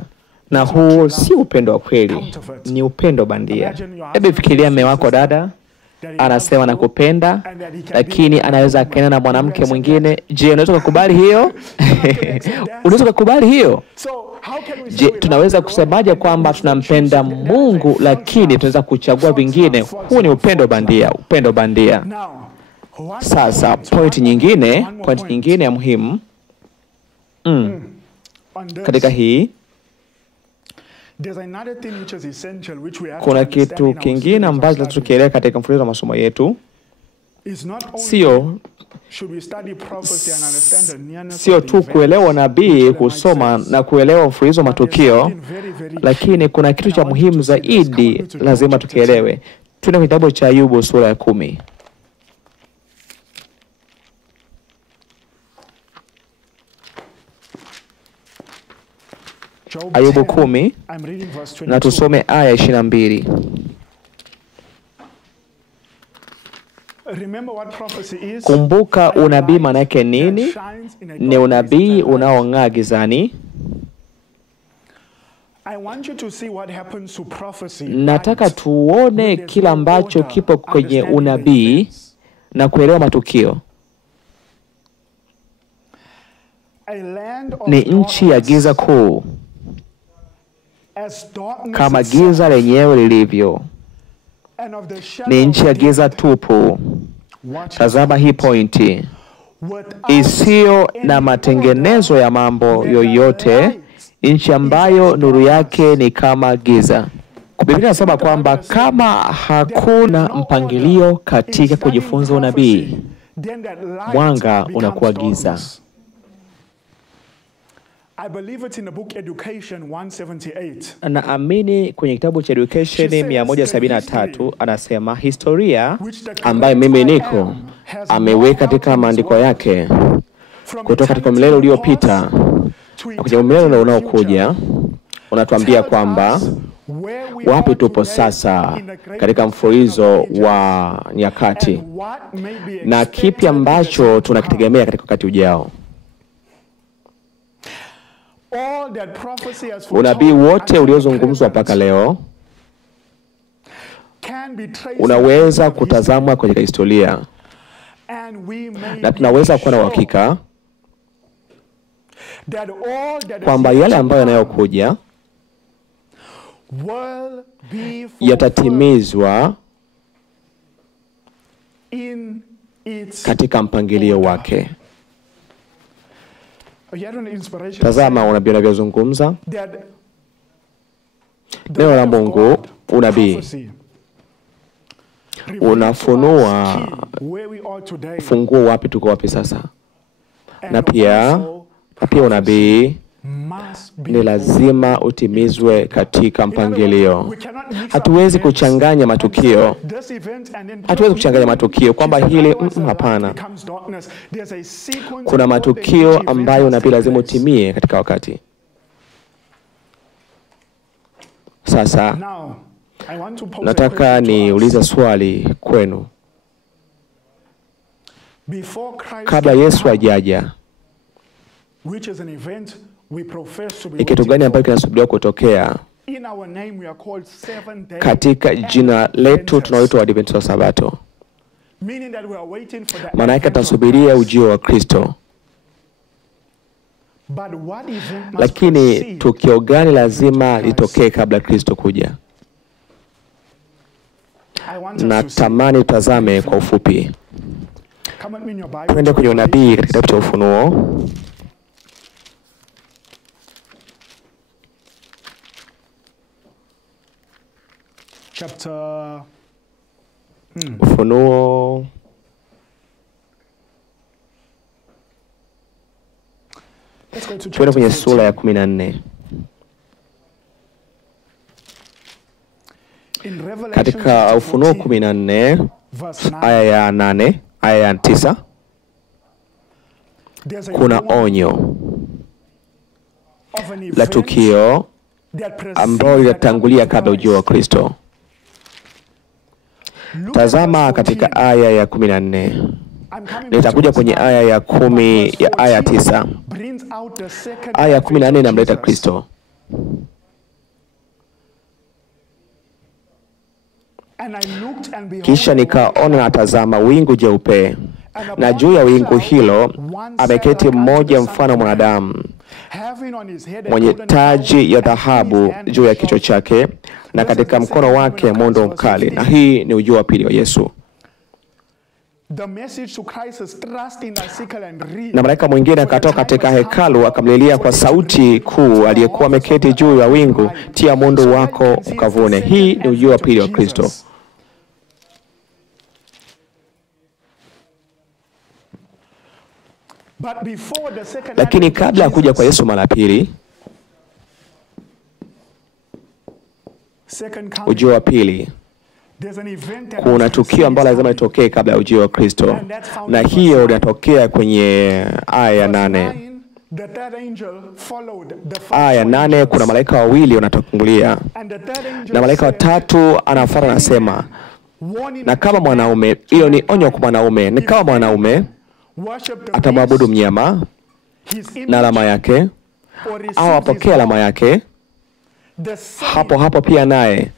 Na huo si upendo wa kweli, ni upendo bandia. Hebu fikiria mume wako dada anasema nakupenda, lakini anaweza akaenda na mwanamke mwingine. Je, unaweza kukubali hiyo? Unaweza kukubali hiyo? Je, tunaweza kusemaje kwamba tunampenda Mungu lakini tunaweza kuchagua vingine? Huu ni upendo bandia, upendo bandia. Sasa point nyingine ya muhimu katika hii, kuna kitu kingine ambacho tukielekea katika mfululizo wa masomo yetu. Sio tu kuelewa nabii, kusoma na kuelewa mfululizo wa matukio, lakini kuna kitu cha muhimu zaidi lazima tukielewe. Tuna kitabu cha Ayubu sura ya 10. Ayubu 10 na tusome aya 22. Kumbuka unabii maana yake nini? Ni unabii unaong'aa gizani. Nataka tuone kila ambacho kipo kwenye unabii na kuelewa matukio. Ni nchi ya giza kuu, kama giza lenyewe lilivyo. Ni nchi ya giza tupu. Tazama hii pointi: isiyo na matengenezo ya mambo yoyote, nchi ambayo nuru yake ni kama giza. Biblia inasema kwamba kama hakuna mpangilio katika kujifunza unabii, mwanga unakuwa giza. Naamini kwenye kitabu cha Education 173 anasema historia ambayo mimi niko ameweka katika maandiko yake kutoka katika milele uliopita na kuja milele unaokuja. Unatuambia kwamba wapi tupo sasa katika mfululizo wa nyakati na kipi ambacho tunakitegemea katika wakati ujao. Unabii wote uliozungumzwa mpaka leo unaweza kutazamwa kwenye historia, and we may na tunaweza kuwa na uhakika that all that kwamba yale ambayo yanayokuja will be yatatimizwa in its katika mpangilio wake. inspiration. Tazama unabii unavyozungumza. That Neno la Mungu, unabii unafunua funguo wapi tuko wapi sasa, na pia unabii ni lazima utimizwe katika mpangilio. Hatuwezi kuchanganya matukio. Hatuwezi kuchanganya matukio kwamba hili hapana. Kuna matukio ambayo unabii lazima utimie katika wakati. Sasa nataka niulize swali kwenu. Kabla Yesu ajaja, ni kitu gani ambacho kinasubiriwa kutokea? Katika jina letu tunaoitwa Waadventista wa Sabato. Maana yake tunasubiria ujio wa Kristo. Lakini tukio gani lazima litokee kabla Kristo kuja? Natamani tutazame kwa ufupi. Twende kwenye unabii katika kitabu cha Ufunuo. Ufunuo twende kwenye sura ya 14. Katika Ufunuo 14 aya ya 8 aya ya 9 kuna onyo la tukio ambalo linatangulia kabla ujio wa Kristo. Tazama katika aya ya 14. Nitakuja kwenye aya ya 10 ya aya 9. Aya ya 14 inamleta Kristo. Kisha nikaona na tazama wingu jeupe, na juu ya wingu hilo ameketi mmoja mfano mwanadamu, mwenye taji ya dhahabu juu ya kichwa chake, na katika mkono wake mondo mkali. Na hii ni ujio wa pili wa Yesu. Na malaika mwingine akatoka katika hekalu akamlilia kwa sauti kuu aliyekuwa ameketi juu ya wingu, tia mundu wako ukavune. Hii ni ujio wa pili wa Kristo. Lakini kabla ya kuja kwa Yesu mara pili, ujio wa pili, kuna tukio ambalo lazima litokee kabla ya ujio wa Kristo, na hiyo linatokea kwenye aya ya 8. Aya ya 8 kuna malaika wawili wanatangulia, na malaika watatu anafuata anasema, na kama mwanaume, hiyo ni onyo kwa mwanaume, ni kama mwanaume atamwabudu mnyama na alama yake, au apokea alama yake, hapo hapo pia naye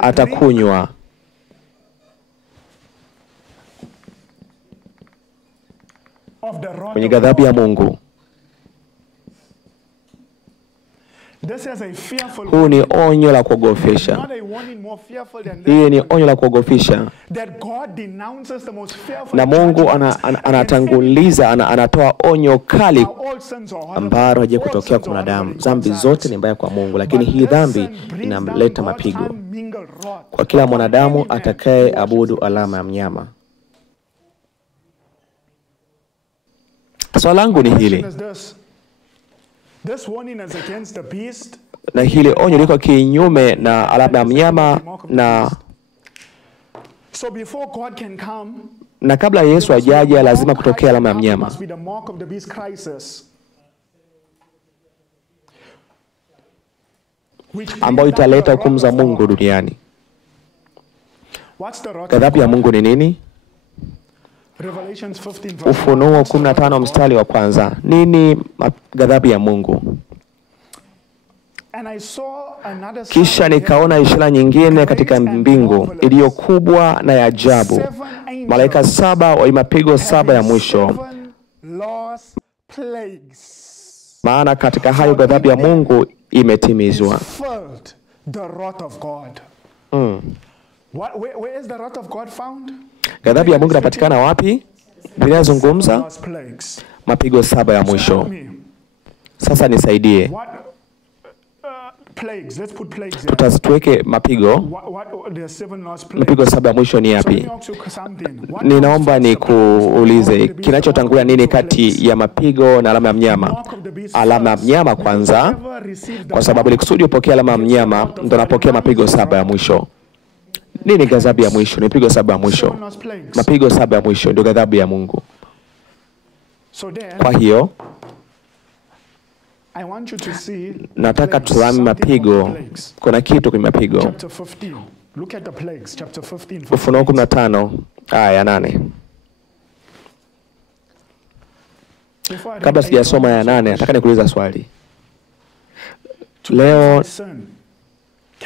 atakunywa kwenye ghadhabu ya Mungu. Huu ni onyo la kuogofisha. Hii ni onyo la kuogofisha. Na Mungu anatanguliza, anatoa onyo kali ambalo haja kutokea kwa mwanadamu. Dhambi zote ni mbaya kwa Mungu, lakini hii dhambi inamleta mapigo kwa kila mwanadamu atakaye abudu alama ya mnyama. Swali langu ni hili. Na hili onyo liko kinyume na alama ya mnyama, na kabla Yesu ajaje lazima kutokea alama ya mnyama, ambayo italeta hukumu za Mungu duniani. Ghadhabu ya Mungu ni nini? Ufunuo 15 mstari wa kwanza. Nini ghadhabu ya Mungu? Kisha nikaona ishara nyingine katika mbingu iliyo kubwa na ya ajabu, malaika 7 wa mapigo 7 ya mwisho. Maana katika hayo ghadhabu ya Mungu imetimizwa. Ghadhabu ya Mungu inapatikana wapi? Biblia inazungumza mapigo 7 ya mwisho. Sasa nisaidie. Tutaweke mapigo. Mapigo 7 ya mwisho ni yapi? Ninaomba nikuulize, kinachotangulia nini kati ya mapigo na alama ya mnyama? Alama ya mnyama kwanza, kwa sababu ilikusudi upokee alama ya mnyama ndio unapokea mapigo 7 ya mwisho. Nini ghadhabu ya mwisho? Ni mapigo 7 ya mwisho. Mapigo 7 ya mwisho ndio ghadhabu ya Mungu. Kwa hiyo nataka tuzame mapigo. Kuna kitu kwenye mapigo. Ufunuo 15 aya ya 8. Kabla sijasoma ya 8, nataka nikuuliza swali.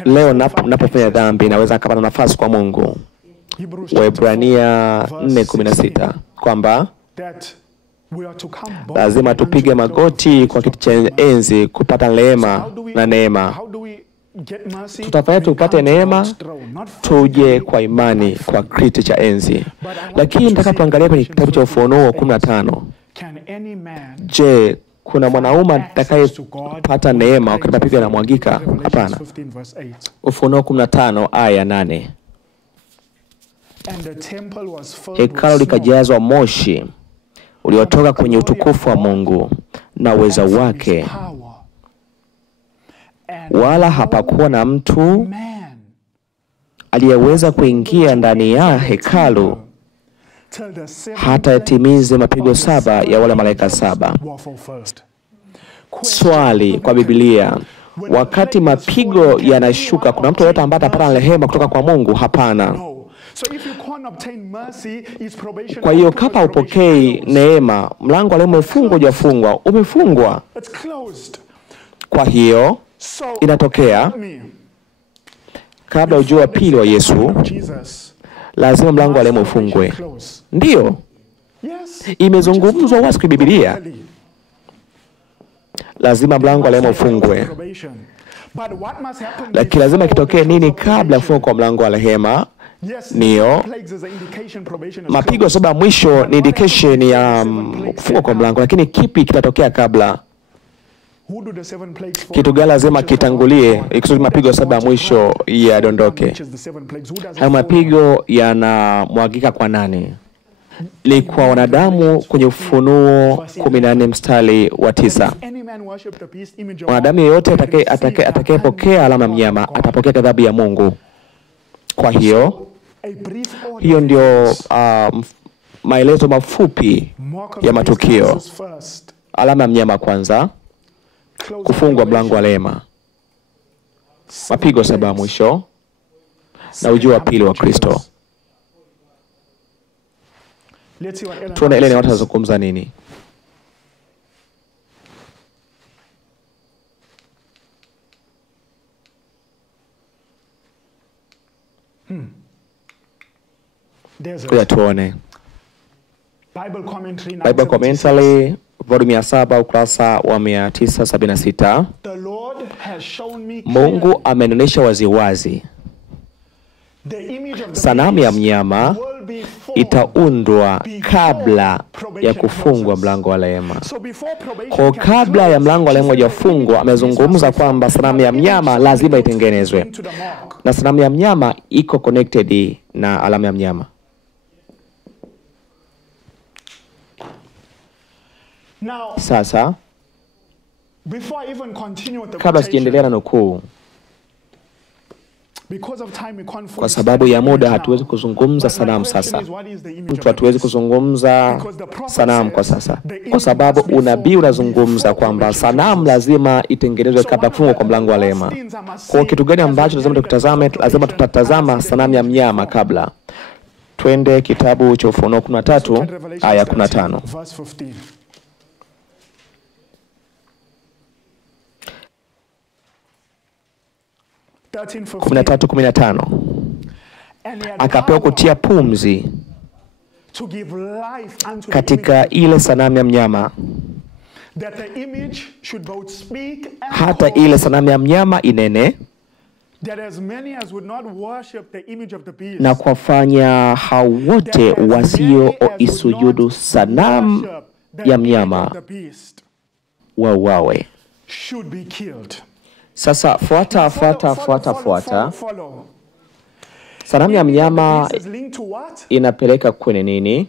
Leo napofanya dhambi naweza kupata nafasi kwa Mungu. Waebrania 4:16 kwamba lazima tupige magoti kwa kiti cha enzi kupata rehema na neema. Tutafanya tupate neema, tuje kwa imani kwa kiti cha enzi. Lakini nitakapoangalia kwenye kitabu cha Ufunuo 15, je, kuna mwanaume atakayepata neema wakati mapigo yanamwagika? Hapana. Ufunuo 15 aya 8. Hekalu likajazwa moshi uliotoka kwenye utukufu wa Mungu na uweza wake, wala hapakuwa na mtu aliyeweza kuingia ndani ya hekalu hata yatimize mapigo 7 ya wale malaika 7. Swali kwa Biblia, wakati mapigo yanashuka, kuna mtu yote ambaye atapata rehema kutoka kwa Mungu? Hapana. Kwa hiyo kama upokei neema, mlango wa rehema hujafungwa, umefungwa. Kwa hiyo inatokea kabla ujio wa pili wa Yesu, lazima mlango wa rehema ufungwe. Ndiyo, imezungumzwa wazi kwa Biblia. Lazima mlango wa rehema ufungwe. Lakini lazima kitokee nini kabla kufunga kwa mlango wa rehema? Niyo mapigo 7 mwisho ni indication ya kufunga kwa mlango. Lakini kipi kitatokea kabla? Kitu gani lazima kitangulie ikusudi mapigo 7 mwisho yadondoke? Hayo mapigo yanamwagika kwa nani? Ni kwa wanadamu kwenye Ufunuo 14 mstari wa 9. Wanadamu yeyote atakayepokea alama ya mnyama atapokea ghadhabu ya Mungu. Kwa hiyo ndio maelezo mafupi ya matukio. Alama ya mnyama kwanza, kufungwa mlango wa rehema, mapigo 7 mwisho, na ujio wa pili wa Kristo. Tuone ile watu wanazungumza nini. Kwa tuone Bible Commentary volume ya 7 ukurasa wa 976. Mungu amenionyesha waziwazi sanamu ya mnyama itaundwa kabla ya kufungwa mlango wa rehema. Kwa kabla ya mlango wa rehema hujafungwa, amezungumza kwamba sanamu ya mnyama lazima itengenezwe, na sanamu ya mnyama iko connected na alama ya mnyama. Sasa kabla sijaendelea na nukuu, kwa sababu ya muda hatuwezi kuzungumza sanamu sasa. Hatuwezi kuzungumza sanamu kwa sasa, kwa sababu unabii unazungumza kwamba sanamu lazima itengenezwe kabla kufungwa kwa mlango wa rehema. Kwa kitu gani ambacho lazima tukitazame? Lazima tutatazama sanamu ya mnyama kabla. Twende kitabu cha Ufunuo 13 aya 15. 13:15. Akapewa kutia pumzi to give life unto katika ile sanamu ya mnyama, that the image should both speak and hata call, ile sanamu ya mnyama inene, that as many as would not worship the image of the beast, na kuwafanya hao wote wasioisujudu sanamu ya mnyama wauawe. should be killed. Sasa fuata. Sanamu ya mnyama inapeleka kwenye nini?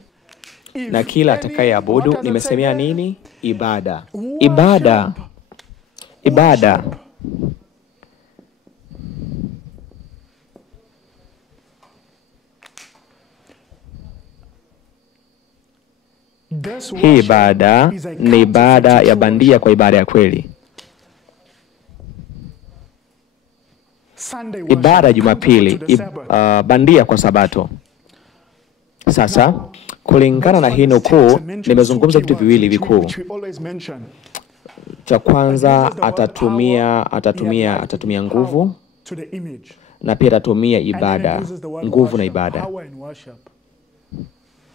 Na kila atakayeabudu, nimesemea nini? Ibada. Hii ibada ni ibada ya bandia kwa ibada ya kweli. Ibada ya Jumapili bandia kwa Sabato. Sasa kulingana na hii nukuu, nimezungumza vitu viwili vikuu. Cha kwanza, atatumia nguvu, na pia atatumia ibada, nguvu na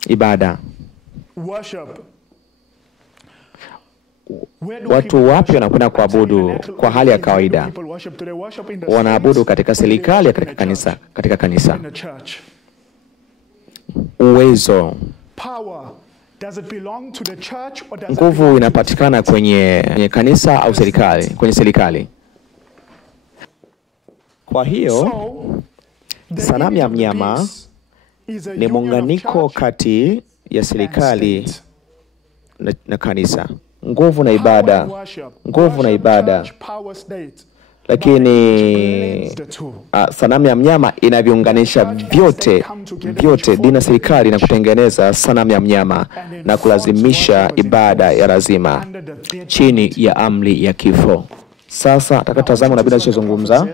ibada. Watu wapi wanakwenda kuabudu kwa hali ya kawaida? Wanaabudu katika serikali, katika kanisa. Uwezo, nguvu inapatikana kwenye kanisa au serikali? Kwenye serikali. Kwa hiyo sanamu ya mnyama ni muunganiko kati ya serikali na kanisa. Nguvu na ibada. Lakini sanamu ya mnyama inaviunganisha vyote, dini na serikali, na kutengeneza sanamu ya mnyama na kulazimisha ibada ya lazima chini ya amri ya kifo. Sasa tutakatazama na bila kuzungumza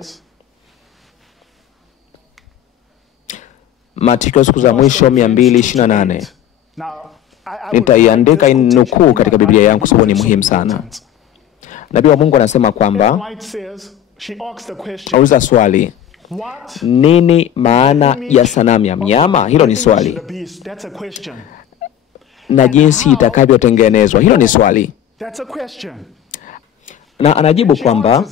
Matokeo siku za mwisho 228. Nitaiandika nukuu katika Biblia yangu kwa sababu ni muhimu sana. Nabii wa Mungu anasema kwamba, auliza swali, nini maana ya sanamu ya mnyama? Hilo ni swali. Na jinsi itakavyotengenezwa, hilo ni swali. Na anajibu kwamba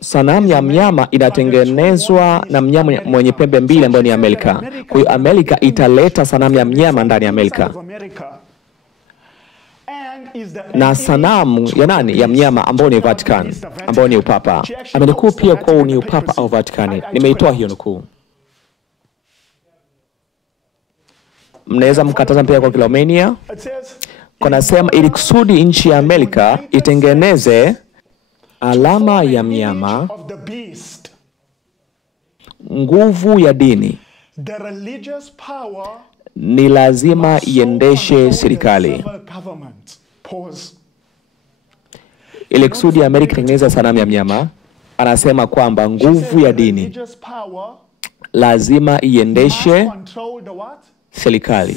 sanamu ya mnyama inatengenezwa na mnyama mwenye pembe mbili ambayo ni Amerika. Kwa hiyo Amerika italeta sanamu ya mnyama ndani ya Amerika. Na sanamu ya nani? Ya mnyama ambao ni Vatican, ambao ni upapa. Amenikuu pia kwa ni upapa au Vatican. Nimeitoa hiyo nukuu. Mnaweza mkataza pia kwa Kilomenia. Kunasema ili kusudi nchi ya Amerika itengeneze alama ya mnyama, nguvu ya dini ni lazima iendeshe serikali. Ili kusudi Amerika itengeneza sanamu ya mnyama, anasema kwamba nguvu ya dini lazima iendeshe serikali.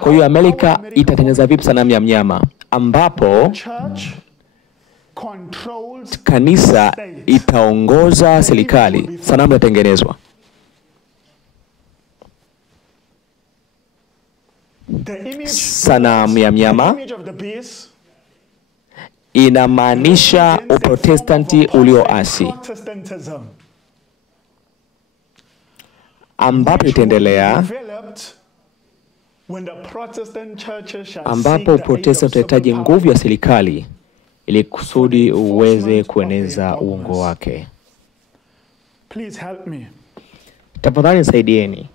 Kwa hiyo Amerika itatengeneza vipi sanamu ya mnyama ambapo kanisa itaongoza serikali? Sanamu itatengenezwa. Sanamu ya mnyama inamaanisha Uprotestanti ulioasi, ambapo itaendelea, ambapo Uprotestanti utahitaji nguvu ya serikali ili kusudi uweze kueneza uongo wake. Tafadhali nisaidieni.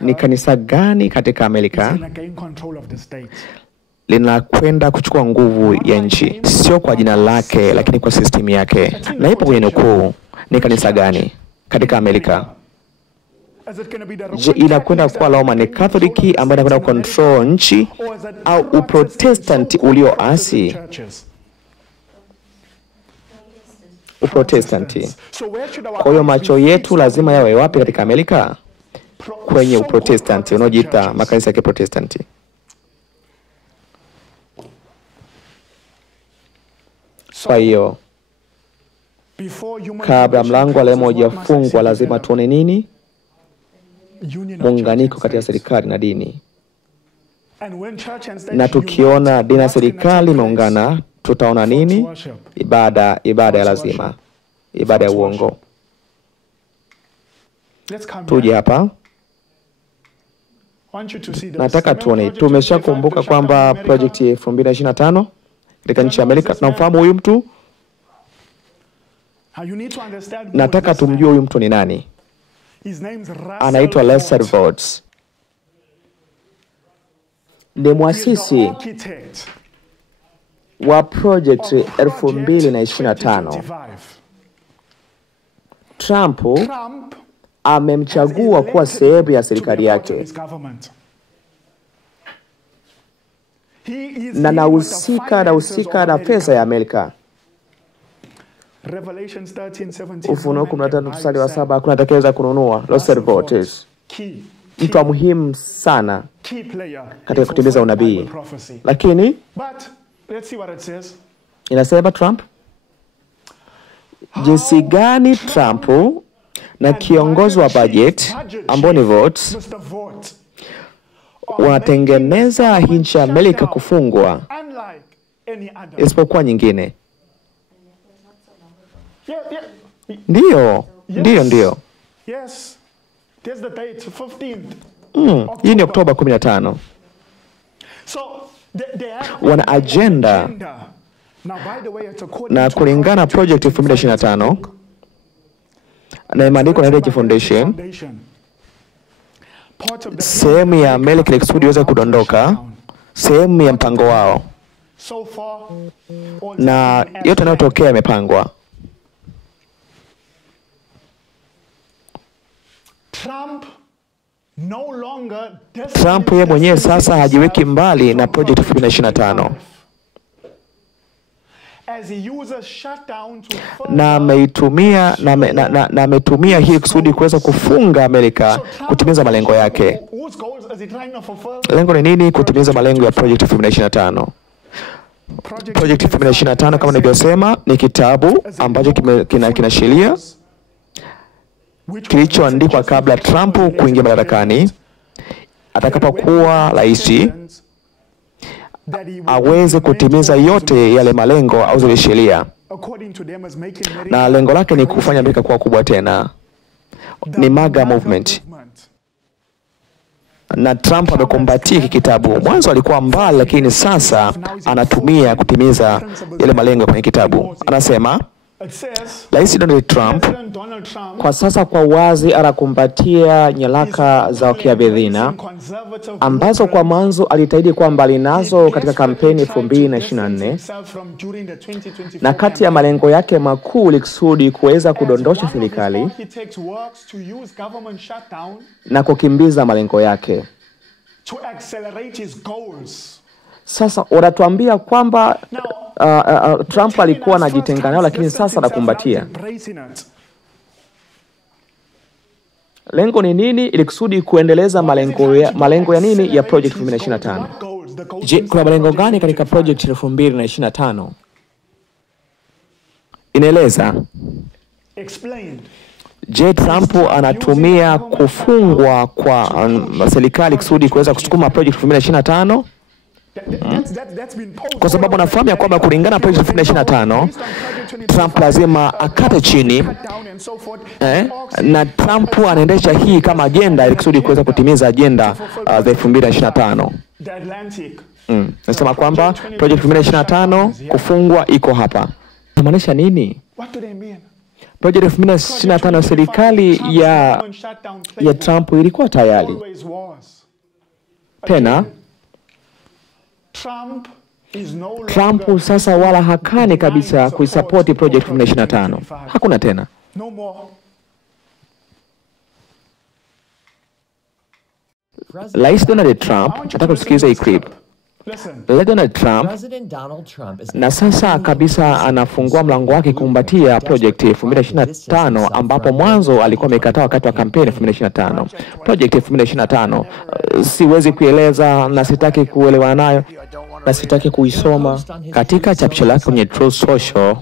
Ni kanisa gani katika Amerika linakwenda kuchukua nguvu ya nchi? Sio kwa jina lake, lakini kwa system yake. Na ipo kwenye nukuu. Ni kanisa gani katika Amerika? Je, inakwenda kuwa Roman Catholic ambayo inakwenda control nchi, au Uprotestanti ulioasi? Uprotestanti. Kwa hiyo macho yetu lazima yawe wapi katika Amerika? Kwenye Uprotestanti, unaojiita makanisa ya Kiprotestanti. Kwa hiyo Kabla mlango wa rehema hujafungwa, lazima tuone nini? Muunganiko kati ya serikali na dini. Na tukiona dini na serikali imeungana, tutaona nini? Ibada ya lazima, ibada ya uongo. Tuje hapa. Nataka tuone, tumeshakumbuka kwamba project 2025 katika nchi ya Amerika. Tunamfahamu huyu mtu? Nataka tumjue huyu mtu ni nani. Anaitwa Russell Vought. Ni mwasisi wa project 2025. Trump amemchagua kuwa sehemu ya serikali yake, na nahusika na pesa ya Amerika. Ufunuo 13:7, hakuna atakayeweza kununua. Russell Vought, mtu wa muhimu sana katika kutimiza unabii. Lakini inasema Trump, jinsi gani Trump na kiongozi wa budget ambao ni Vought wanatengeneza nchi ya Amerika kufungwa isipokuwa nyingine. Ndio. Hii ni Oktoba 15. Wana agenda, na kulingana project 2025 na imeandikwa na Heritage Foundation, sehemu ya Amerika kusudi iweze kudondoka, sehemu ya mpango wao, na yote yanayotokea yamepangwa. Trump yeye mwenyewe sasa hajiweki mbali na project 2025, na ametumia hii kusudi kuweza kufunga Amerika kutimiza malengo yake. Lengo ni nini? Kutimiza malengo ya project 2025. Project 2025 kama nilivyosema ni kitabu ambacho kina sheria kilichoandikwa kabla Trump kuingia madarakani. Atakapokuwa rais, aweze kutimiza yote yale malengo au zile sheria, na lengo lake ni kufanya Amerika kuwa kubwa tena. Ni MAGA movement, na Trump amekumbatia kitabu. Mwanzo alikuwa mbali, lakini sasa anatumia kutimiza yale malengo kwenye kitabu. Anasema Rais Donald Trump kwa sasa kwa wazi anakumbatia nyaraka za kiabedhina ambazo kwa mwanzo alitahidi kuwa mbali nazo katika kampeni 2024, na kati ya malengo yake makuu likusudi kuweza kudondosha serikali na kukimbiza malengo yake. Sasa wanatuambia kwamba Trump alikuwa anajitenga nao, lakini sasa anakumbatia. Lengo ni nini? Ili kusudi kuendeleza malengo ya nini? Ya project 2025. Je, kuna malengo gani katika project 2025? Inaeleza. Je, Trump anatumia kufungwa kwa serikali kusudi kuweza kusukuma project 2025? Kwa sababu nafahamu ya kwamba kulingana project 2025 Trump lazima akate chini, na Trump anaendesha hii kama agenda ili kusudi kuweza kutimiza agenda za 2025. Nasema kwamba project 2025 kufungwa iko hapa. Inamaanisha nini? Project 2025 serikali ya Trump ilikuwa tayari. Tena Trump sasa wala hakani kabisa kuisupport project 2025. Hakuna tena. Rais Donald Trump, nataka kusikiliza hii clip. Donald Trump na sasa kabisa anafungua mlango wake kumbatia project 2025 ambapo mwanzo alikuwa amekataa wakati wa kampeni 2025. Project 2025 siwezi kueleza na sitaki kuelewa nayo na sitaki kuisoma. Katika chapisho lake kwenye Truth Social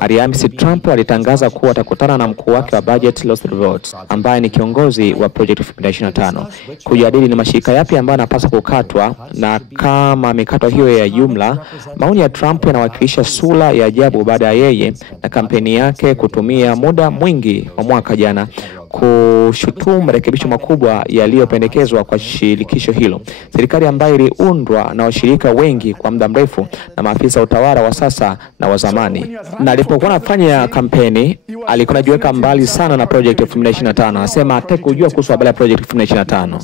Alhamisi, Trump alitangaza kuwa atakutana na mkuu wake wa budget Roosevelt, ambaye ni kiongozi wa Project 2025, kujadili ni mashirika yapi ambayo yanapaswa kukatwa na kama mikato hiyo ya jumla. Maoni ya Trump yanawakilisha sura ya ajabu baada ya yeye na kampeni yake kutumia muda mwingi wa mwaka jana kushutumu marekebisho makubwa yaliyopendekezwa kwa shirikisho hilo. Serikali ambayo iliundwa na washirika wengi kwa muda mrefu na maafisa wa utawala wa sasa na wa zamani. Na alipokuwa anafanya kampeni, alikuwa anajiweka mbali sana na Project 2025. Anasema hataki kujua kuhusu habari ya Project 2025.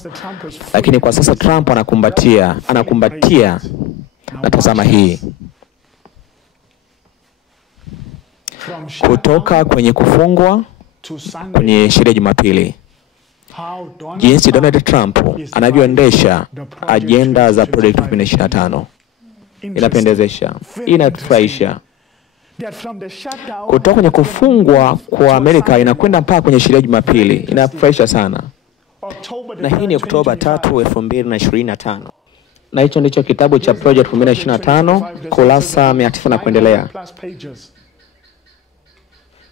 Lakini kwa sasa Trump anakumbatia na tazama hii. Kutoka kwenye kufungwa kwenye sherehe Jumapili, jinsi Donald Trump anavyoendesha agenda za Project 2025 inapendezesha, inatufurahisha. Kutoka kwenye kufungwa kwa Amerika inakwenda mpaka kwenye sherehe Jumapili, inafurahisha sana. Na hii ni Oktoba 3, 2025. Na hicho ndicho kitabu cha Project 2025, kurasa 900 na kuendelea.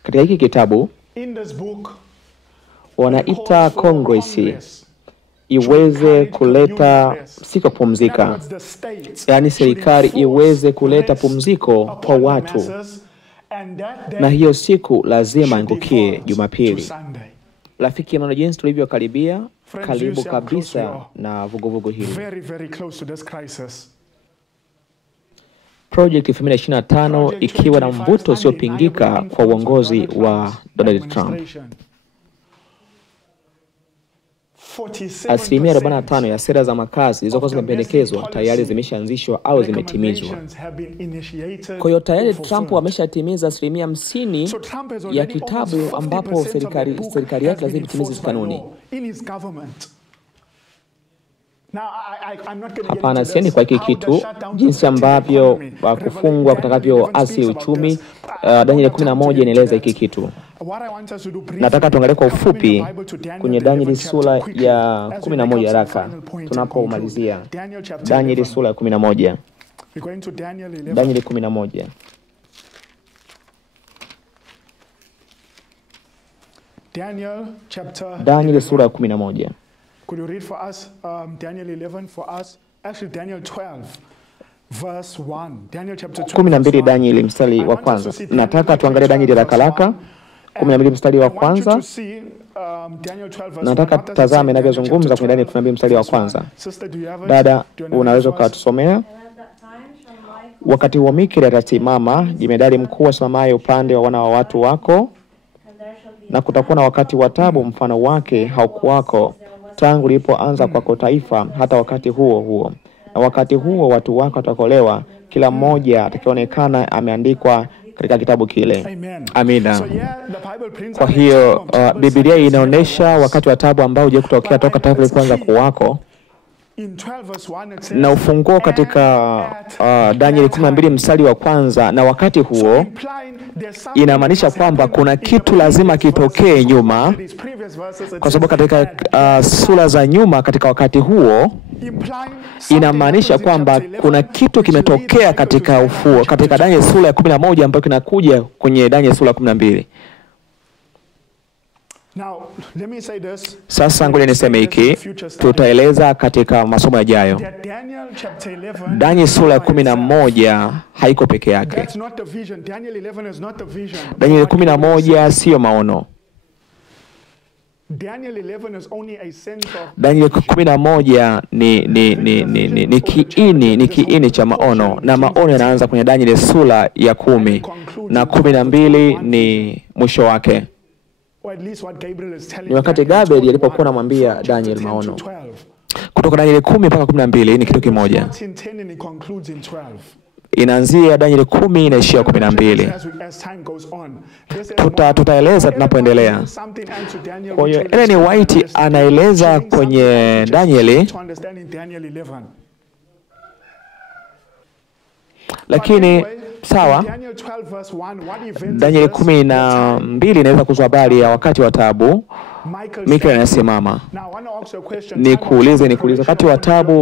Katika hiki kitabu wanaita Congress iweze kuleta siku pumzika, yaani serikali iweze kuleta pumziko kwa watu, na hiyo siku lazima ingukie Jumapili. Rafiki, naona jinsi tulivyokaribia karibu kabisa na vuguvugu hili. Project 2025 ikiwa na mvuto usiopingika kwa uongozi wa Donald Trump. 45% ya sera za makazi zilizokuwa zimependekezwa tayari zimeshaanzishwa au zimetimizwa. Kwa hiyo tayari Trump ameshatimiza 50% ya kitabu ambapo serikali yake lazima itimize kanuni. Hapana, sieni kwa hiki kitu jinsi ambavyo kufungwa kutakavyoathiri uchumi. Daniel 11 inaeleza hiki kitu. Nataka tuangalie kwa ufupi kwenye Daniel sura ya 11 haraka tunapomalizia. Daniel sura ya 11. Daniel 11. Daniel sura ya 11. Could you read for us Daniel 11 for us? Actually Daniel 12 verse 1. Daniel chapter 12 Daniel mstari wa kwanza. Nataka tuangalie Daniel haraka 12 mstari wa kwanza. Nataka tazame inavyozungumza kwenye Daniel 12 mstari wa kwanza. Dada, unaweza kutusomea? Wakati wa Mikali atasimama, jemedari mkuu asimamaye upande wa wana wa watu wako, na kutakuwa na wakati wa taabu mfano wake haukuwako tangu lipoanza kwako taifa hata wakati huo. Na wakati huo watu wako watakolewa, kila mmoja atakayeonekana ameandikwa katika kitabu kile. Amina. Kwa hiyo Biblia inaonesha wakati wa taabu ambao uje kutokea toka tangu lipoanza kuwako. Na ufunguo katika Daniel 12 mstari wa kwanza, na wakati huo inamaanisha kwamba kuna kitu lazima kitokee nyuma, kwa sababu katika sura za nyuma katika wakati huo inamaanisha kwamba kuna kitu kimetokea katika ufuo katika Daniel sura ya 11 ambayo kinakuja kwenye Daniel sura ya 12. Sasa ngoja niseme hiki, tutaeleza katika masomo yajayo. Daniel sura ya 11 haiko peke yake. Daniel 11 sio maono. Daniel 11 ni kiini cha maono, na maono yanaanza kwenye Daniel sura ya 10 na 12 ni mwisho wake. Ni wakati Gabriel alipokuwa anamwambia Daniel maono. Kutoka Daniel 10 mpaka 12 ni kitu kimoja. Inaanzia Daniel 10 inaishia 12. Tutaeleza tunapoendelea. Kwa hiyo Ellen White anaeleza kwenye Daniel, lakini sawa, Daniel 12 inaweza kuzua habari ya wakati wa taabu. Mikali anasimama. Nikuulize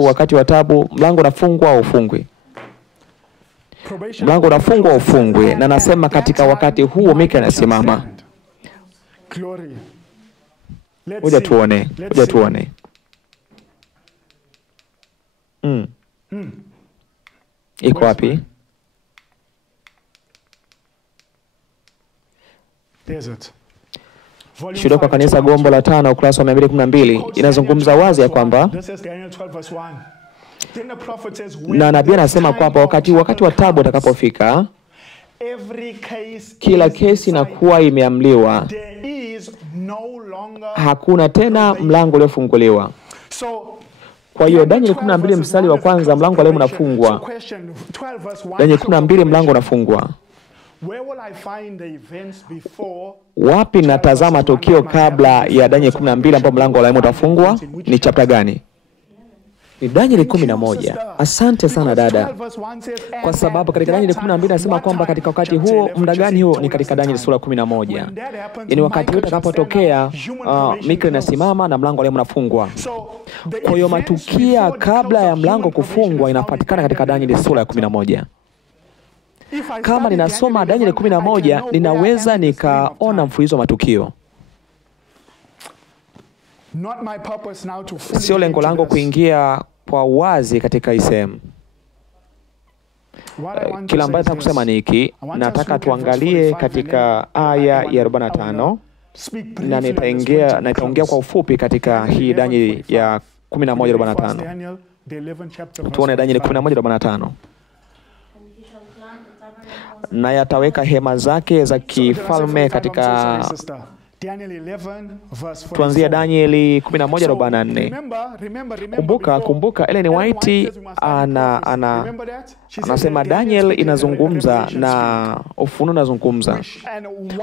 wakati wa taabu mlango unafungwa au ufungwi? mlango unafungwa ufungwe, na nasema katika wakati huo Mika anasimama. Ngoja tuone, ngoja tuone. Iko wapi? Shuhuda kwa Kanisa, gombo la 5, ukurasa wa 212 inazungumza wazi ya kwamba, na nabii anasema kwamba wakati wa taabu utakapofika, kila kesi inakuwa imeamliwa, hakuna tena mlango uliofunguliwa. Kwa hiyo Danieli 12 mstari wa kwanza, mlango leo unafungwa. Danieli 12 mlango unafungwa. Wapi natazama tukio kabla ya Danieli 12 ambapo mlango leo utafungwa? Ni chapter gani? Ni Danieli 11. Asante sana dada. Kwa sababu katika Danieli 12 nasema kwamba katika wakati huo, muda gani huo? Ni katika Danieli sura 11. Yaani wakati wote utakapotokea Mika inasimama na mlango leo unafungwa. Kwa hiyo matukia kabla ya mlango kufungwa inapatikana katika Danieli sura ya 11. Kama ninasoma Danieli 11, ninaweza nikaona mfululizo wa matukio. Sio lengo langu kuingia kwa wazi katika hii sehemu. Kila ambacho nataka kusema ni hiki. Nataka tuangalie katika aya ya 45 na nitaongea kwa ufupi katika hii Danieli ya 11:45. Tuone Danieli 11:45. Na yataweka hema zake za kifalme katika, tuanzia Danieli 11:44. Kumbuka Ellen White anasema Daniel inazungumza na Ufunuo unazungumza.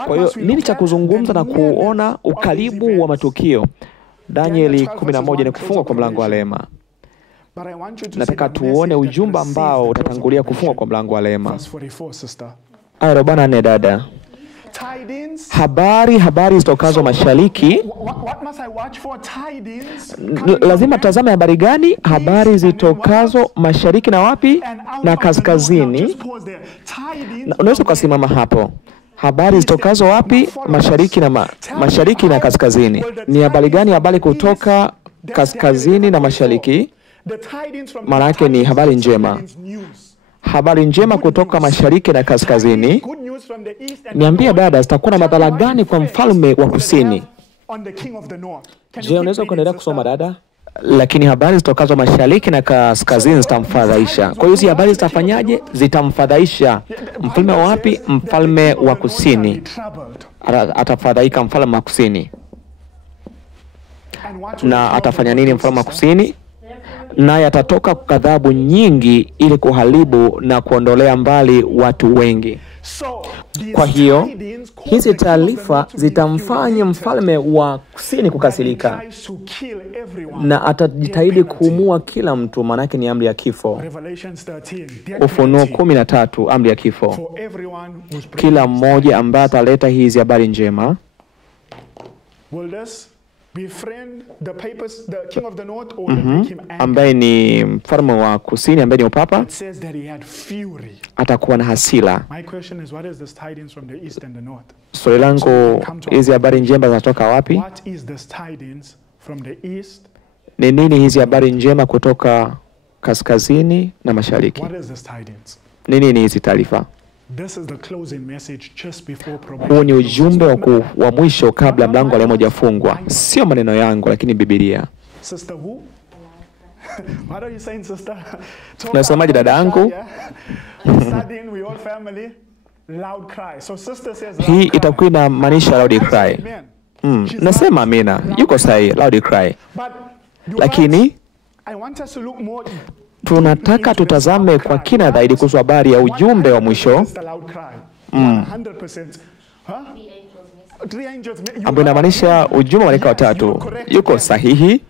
Kwa hiyo nini cha kuzungumza na kuona ukaribu wa matukio? Danieli 11 ni kufungwa kwa mlango wa rehema. Nataka tuone ujumbe ambao utatangulia kufungwa kwa mlango wa rehema. Aya 44 dada. Habari zitokazo mashariki. Lazima tazame habari gani? Habari zitokazo mashariki na wapi? Na kaskazini. Unaweza kusimama hapo. Habari zitokazo wapi? Mashariki na kaskazini. Ni habari gani? Habari kutoka kaskazini na mashariki. Maana yake ni habari njema. Habari njema kutoka mashariki na kaskazini. Niambia dada, zitakuwa na madhara gani kwa mfalme wa kusini? Je, unaweza kuendelea kusoma dada? Lakini habari zitokazo mashariki na kaskazini zitamfadhaisha. Kwa hiyo hizi habari zitafanyaje? Zitamfadhaisha. Mfalme wa wapi? Mfalme wa kusini. Atafadhaika mfalme wa kusini. Na atafanya nini mfalme wa kusini? Naye atatoka kwa ghadhabu nyingi ili kuharibu na kuondolea mbali watu wengi. Kwa hiyo hizi taarifa zitamfanya mfalme wa kusini kukasirika na atajitahidi kuumua kila mtu. Maana yake ni amri ya kifo. Ufunuo 13, amri ya kifo. Kila mmoja ambaye ataleta hizi habari njema, ambaye ni mfalme wa kusini, ambaye ni upapa, atakuwa na hasira. Swali langu, hizi habari njema zinatoka wapi? Ni nini hizi habari njema kutoka kaskazini na mashariki? Ni nini hizi taarifa? Huu ni ujumbe wa mwisho kabla mlango leo hujafungwa. Sio maneno yangu, lakini Biblia. Unasemaje dada yangu? Hii itakuwa inamaanisha loud cry. Nasema amina. Yuko sahihi, loud cry. Lakini tunataka tutazame kwa kina zaidi kuhusu habari ya ujumbe wa mwisho, ambayo inamaanisha ujumbe wa malaika watatu. Yuko sahihi,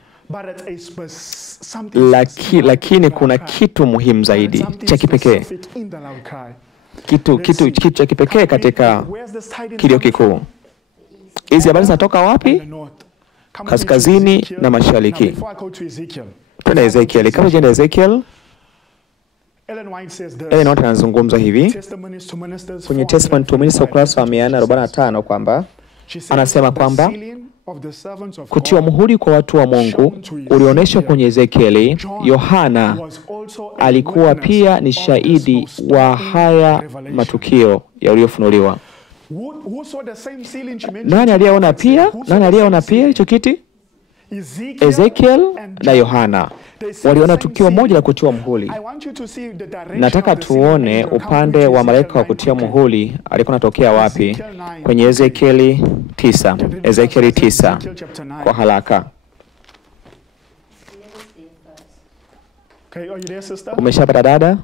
lakini kuna kitu muhimu zaidi cha kipekee. Kitu cha kipekee katika kilio kikuu. Hizi habari zinatoka wapi? Kaskazini na mashariki. Twende Ezekiel. Kama jenda Ezekiel. Ellen White anazungumza hivi Testimonies to Ministers kwenye Testimony to Ministers ukurasa wa 445 kwamba anasema kwamba kutiwa muhuri kwa watu wa Mungu ulionyeshwa kwenye Ezekieli. Yohana alikuwa pia ni shahidi wa haya matukio yaliyofunuliwa. Nani aliyeona pia? Nani aliyeona pia hicho kiti? Ezekiel na Yohana waliona tukio moja la kutiwa muhuri. Nataka tuone upande wa malaika wa kutia muhuri alikuwa anatokea wapi kwenye Ezekieli 9. Ezekieli 9 kwa haraka. Umeshapata dada?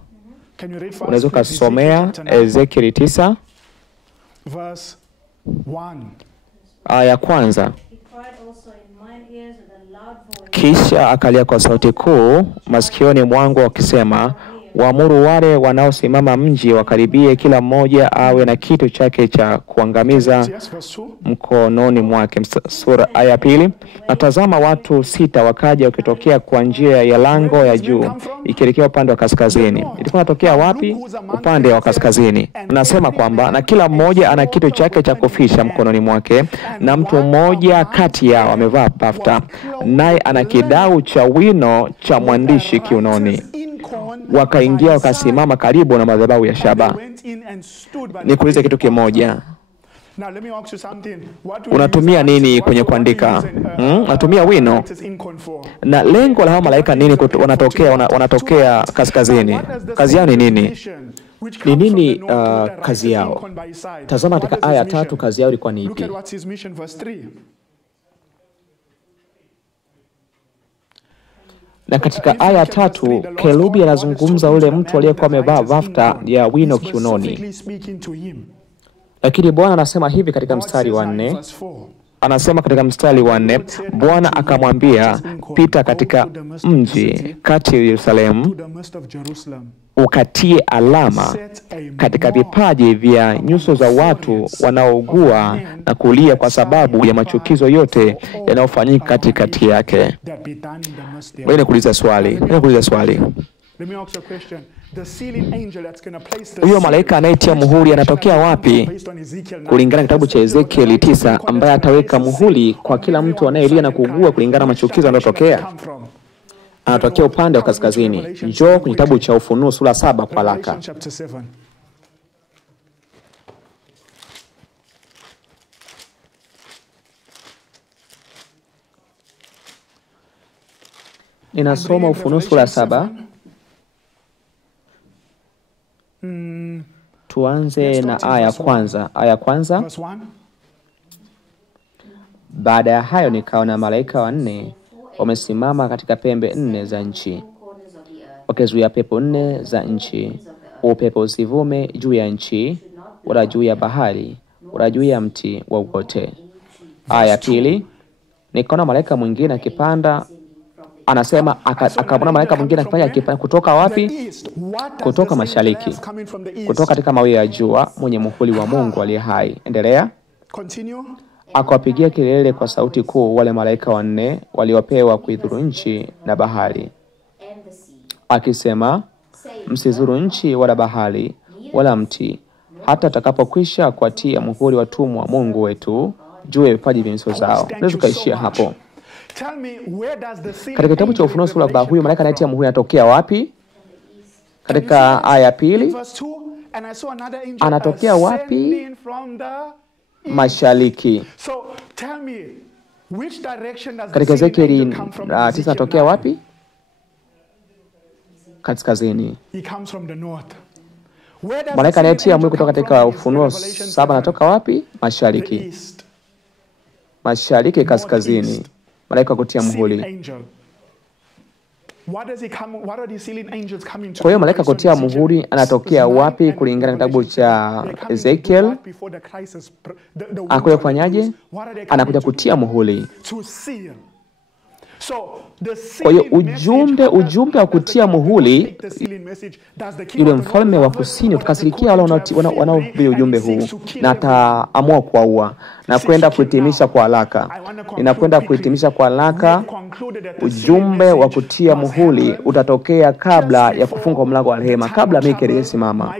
Unaweza kusomea Ezekieli 9 aya kwanza. Kisha akalia kwa sauti kuu masikioni mwangu akisema, waamuru wale wanaosimama mji wakaribie, kila mmoja awe na kitu chake cha kuangamiza mkononi mwake. Sura aya 2. Natazama watu 6 wakaja wakitokea kwa njia ya lango ya juu ikielekea upande wa kaskazini. Ilikuwa inatokea wapi? Upande wa kaskazini. Nasema kwamba na kila mmoja ana kitu chake cha kufisha mkononi mwake, na mtu mmoja kati yao amevaa bafta, naye ana kidau cha wino cha mwandishi kiunoni. Wakaingia wakasimama karibu na madhabahu ya shaba. Nikuulize kitu kimoja. Unatumia nini kwenye kuandika? Unatumia wino. Na lengo la hao malaika nini wanatokea kaskazini? Kazi yao ni nini? Ni nini kazi yao? Tazama katika aya 3 kazi yao ilikuwa ni ipi? Na katika aya 3 kerubi anazungumza ule mtu aliyekuwa amevaa bafta ya wino kiunoni. Lakini Bwana anasema hivi katika mstari wa 4. Anasema katika mstari wa 4, Bwana akamwambia, pita katika mji kati ya Yerusalemu, ukatie alama katika vipaji vya nyuso za watu wanaougua na kulia kwa sababu ya machukizo yote yanayofanyika katikati yake. Wewe kuuliza swali. Huyo malaika anayetia muhuri anatokea wapi? Kulingana na kitabu cha Ezekieli 9, ambaye ataweka muhuri kwa kila mtu anayelia na kuugua kulingana na machukizo yanayotokea. Anatokea upande wa kaskazini. Njoo kwenye kitabu cha Ufunuo sura 7 kwa haraka. Ninasoma Ufunuo sura 7. Tuanze na aya kwanza. Aya kwanza. Baada ya hayo nikaona malaika 4 wamesimama katika pembe 4 za nchi, wakizuia pepo 4 za nchi, upepo usivume juu ya nchi, wala juu ya bahari, wala juu ya mti wowote. Aya 2. Nikaona malaika mwingine akipanda. Anasema akaona malaika mwingine akipanda kutoka wapi? Kutoka mashariki, kutoka katika mawio ya jua, mwenye muhuri wa Mungu aliye hai. Endelea. Akawapigia kelele kwa sauti kuu wale malaika 4 waliopewa kuidhuru nchi na bahari, akisema, msidhuru nchi wala bahari wala mti, hata atakapokwisha kuwatia muhuri watumwa wa Mungu wetu juu ya vipaji vya nyuso zao. Tunaweza kuishia hapo. Katika kitabu cha Ufunuo sura 7, huyu malaika anayetia muhuri anatokea wapi? Katika aya 2 anatokea wapi? Mashariki. Katika Ezekieli 9 anatokea wapi? Kaskazini. Malaika anayetia muhuri kutoka katika Ufunuo 7 anatoka wapi? Mashariki. Mashariki, kaskazini. Malaika kutia muhuri. Kwa hiyo malaika kutia muhuri anatokea wapi kulingana na kitabu cha Ezekiel? Anakuja kufanyaje? Anakuja kutia muhuri. Kwa hiyo ujumbe wa kutia muhuri, yule mfalme wa kusini utakasirikia wale wanaohubiri ujumbe huu na ataamua kuwaua na kwenda kuhitimisha kwa haraka. Ninakwenda kuhitimisha kwa haraka. Ujumbe wa kutia muhuri utatokea kabla ya kufunga mlango wa rehema, kabla Michael simama.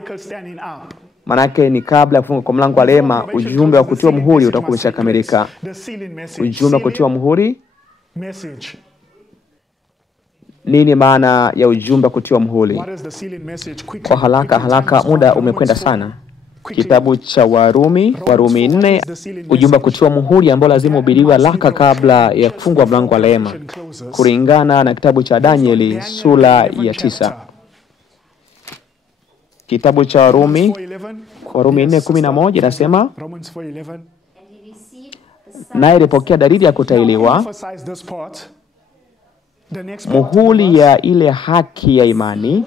Manake ni kabla ya kufunga kwa mlango wa rehema, ujumbe wa kutia muhuri utakuwa umeshakamilika. Ujumbe wa kutia muhuri. Nini maana ya ujumbe kutiwa muhuri? Kwa haraka, muda umekwenda sana. Kitabu cha Warumi 4, ujumbe kutiwa muhuri ambao lazima uhubiriwe haraka kabla ya kufungwa mlango wa rehema, kulingana na kitabu cha Danieli sura ya 9. Kitabu cha Warumi 4:11 inasema, naye alipokea dalili ya kutahiriwa, muhuri ya ile haki ya imani.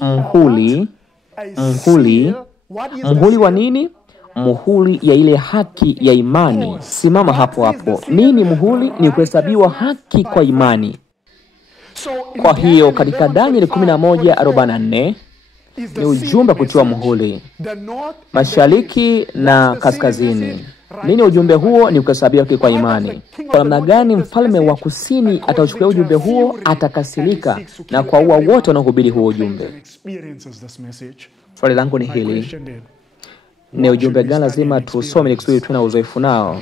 Muhuri wa nini? Muhuri ya ile haki ya imani. Simama hapo. Nini muhuri? Ni kuhesabiwa haki kwa imani. Kwa hiyo katika Danieli 11:44 ni ujumbe kutiwa muhuri, mashariki na kaskazini. Nini ujumbe huo? Ni kuhesabiwa haki kwa imani. Kwa namna gani mfalme wa kusini atauchukua ujumbe huo? Atakasirika na kuwaua wote wanaohubiri huo ujumbe. Swali langu ni hili: ni ujumbe gani lazima tusome ili kusudi tuwe na uzoefu nao?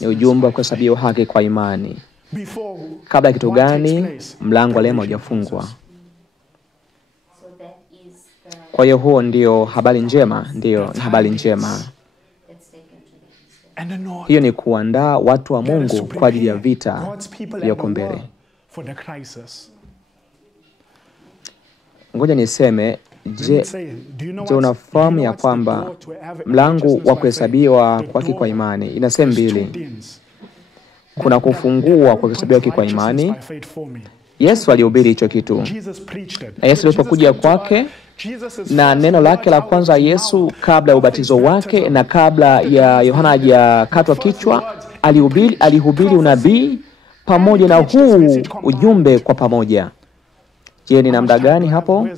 Ni ujumbe wa kuhesabiwa haki kwa imani. Kabla ya kitu gani? Mlango wa rehema hujafungwa. Kwa hiyo huo ndio habari njema, ndio ni habari njema. Hiyo ni kuandaa watu wa Mungu kwa ajili ya vita iliyoko mbele. Ngoja niseme, je, unafahamu ya kwamba mlango wa kuhesabiwa kwa haki kwa imani ina sehemu mbili? Kuna kufungua kwa kuhesabiwa haki kwa imani. Yesu alihubiri hicho kitu. Na Yesu alipokuja kwake na neno lake la kwanza Yesu kabla ya ubatizo wake na kabla ya Yohana hajakatwa kichwa, alihubiri unabii pamoja na huu ujumbe kwa pamoja. Je, ni namna gani hapo?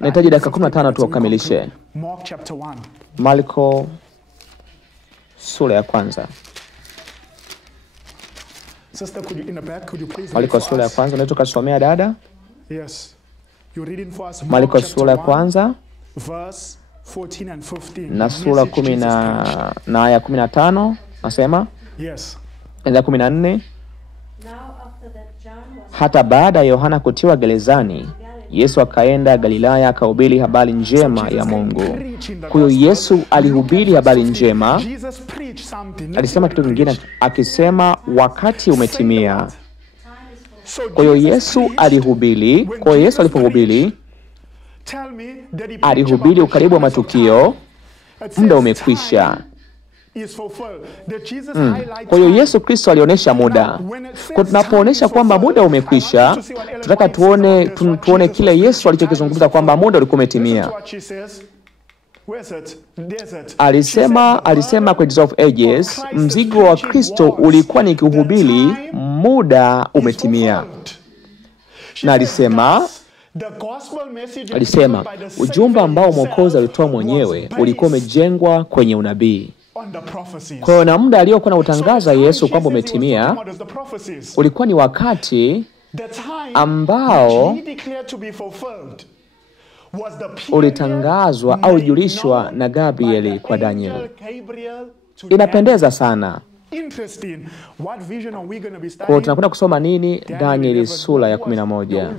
Nahitaji dakika 15 tu ukamilishe. Marko sura ya kwanza. Marko sura ya kwanza, unaweza kusomea dada? Yes. You reading for us Marko sura ya kwanza verse 14 and 15. Na sura 10 na aya 15 nasema? Yes. Aya 14. Hata baada ya Yohana kutiwa gerezani, Yesu akaenda Galilaya akahubiri habari njema ya Mungu. Kwa hiyo Yesu alihubiri habari njema. Alisema kitu kingine akisema wakati umetimia. Kwa hiyo Yesu alihubiri. Kwa hiyo Yesu alipohubiri, alihubiri ukaribu wa matukio, muda umekwisha. Kwa hiyo Yesu Kristo alionyesha muda. Kwa tunapoonesha kwamba muda umekwisha, tunataka tuone kile Yesu alichokizungumza kwamba muda ulikuwa umetimia. Alisema kwa of ages, mzigo wa Kristo ulikuwa ni kuhubiri, muda umetimia. Na alisema ujumbe ambao Mwokozi alitoa mwenyewe ulikuwa umejengwa kwenye unabii. Kwa hiyo na muda aliokuwa na utangaza Yesu kwamba umetimia ulikuwa ni wakati ambao ulitangazwa au julishwa na Gabrieli kwa Daniel. Inapendeza sana. Kwa tunakwenda kusoma nini? Danieli sura ya 11.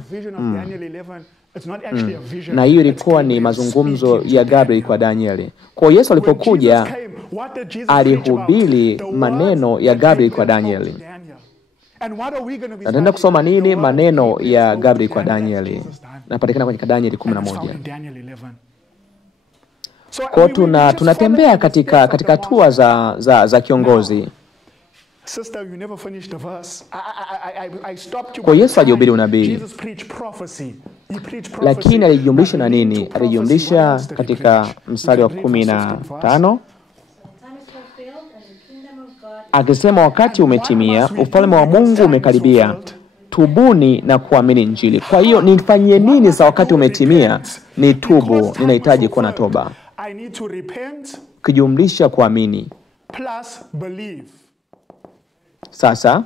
Na hiyo ilikuwa ni mazungumzo ya Gabriel kwa Danieli. Kwa Yesu alipokuja alihubiri maneno ya Gabriel kwa Danieli. Na tunaenda kusoma nini? Maneno ya Gabriel kwa Danieli. Napatikana kwenye Danieli 11. Kwa tunatembea katika hatua za kiongozi. Kwa Yesu alihubiri unabii. Lakini alijumlisha na nini? Alijumlisha katika mstari wa 15. akisema wakati umetimia, ufalme wa Mungu umekaribia, tubuni na kuamini Injili. Kwa hiyo nifanyie nini za wakati umetimia? Ni tubu, ninahitaji kuwa na toba. Kijumlisha kuamini. Sasa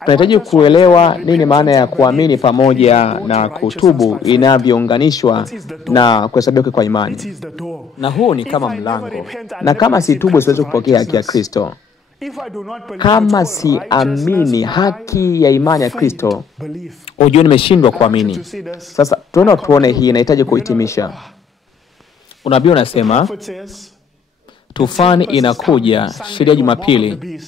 tunahitaji kuelewa nini maana ya kuamini pamoja na kutubu inavyounganishwa na kuhesabiwa kwa imani. Na huu ni kama mlango. Na kama situbu siwezi kupokea haki ya Kristo. Kama siamini haki ya imani ya Kristo, ujue nimeshindwa kuamini. Sasa tuone hii inahitaji kuhitimisha. Unabii unasema tufani inakuja, sheria Jumapili,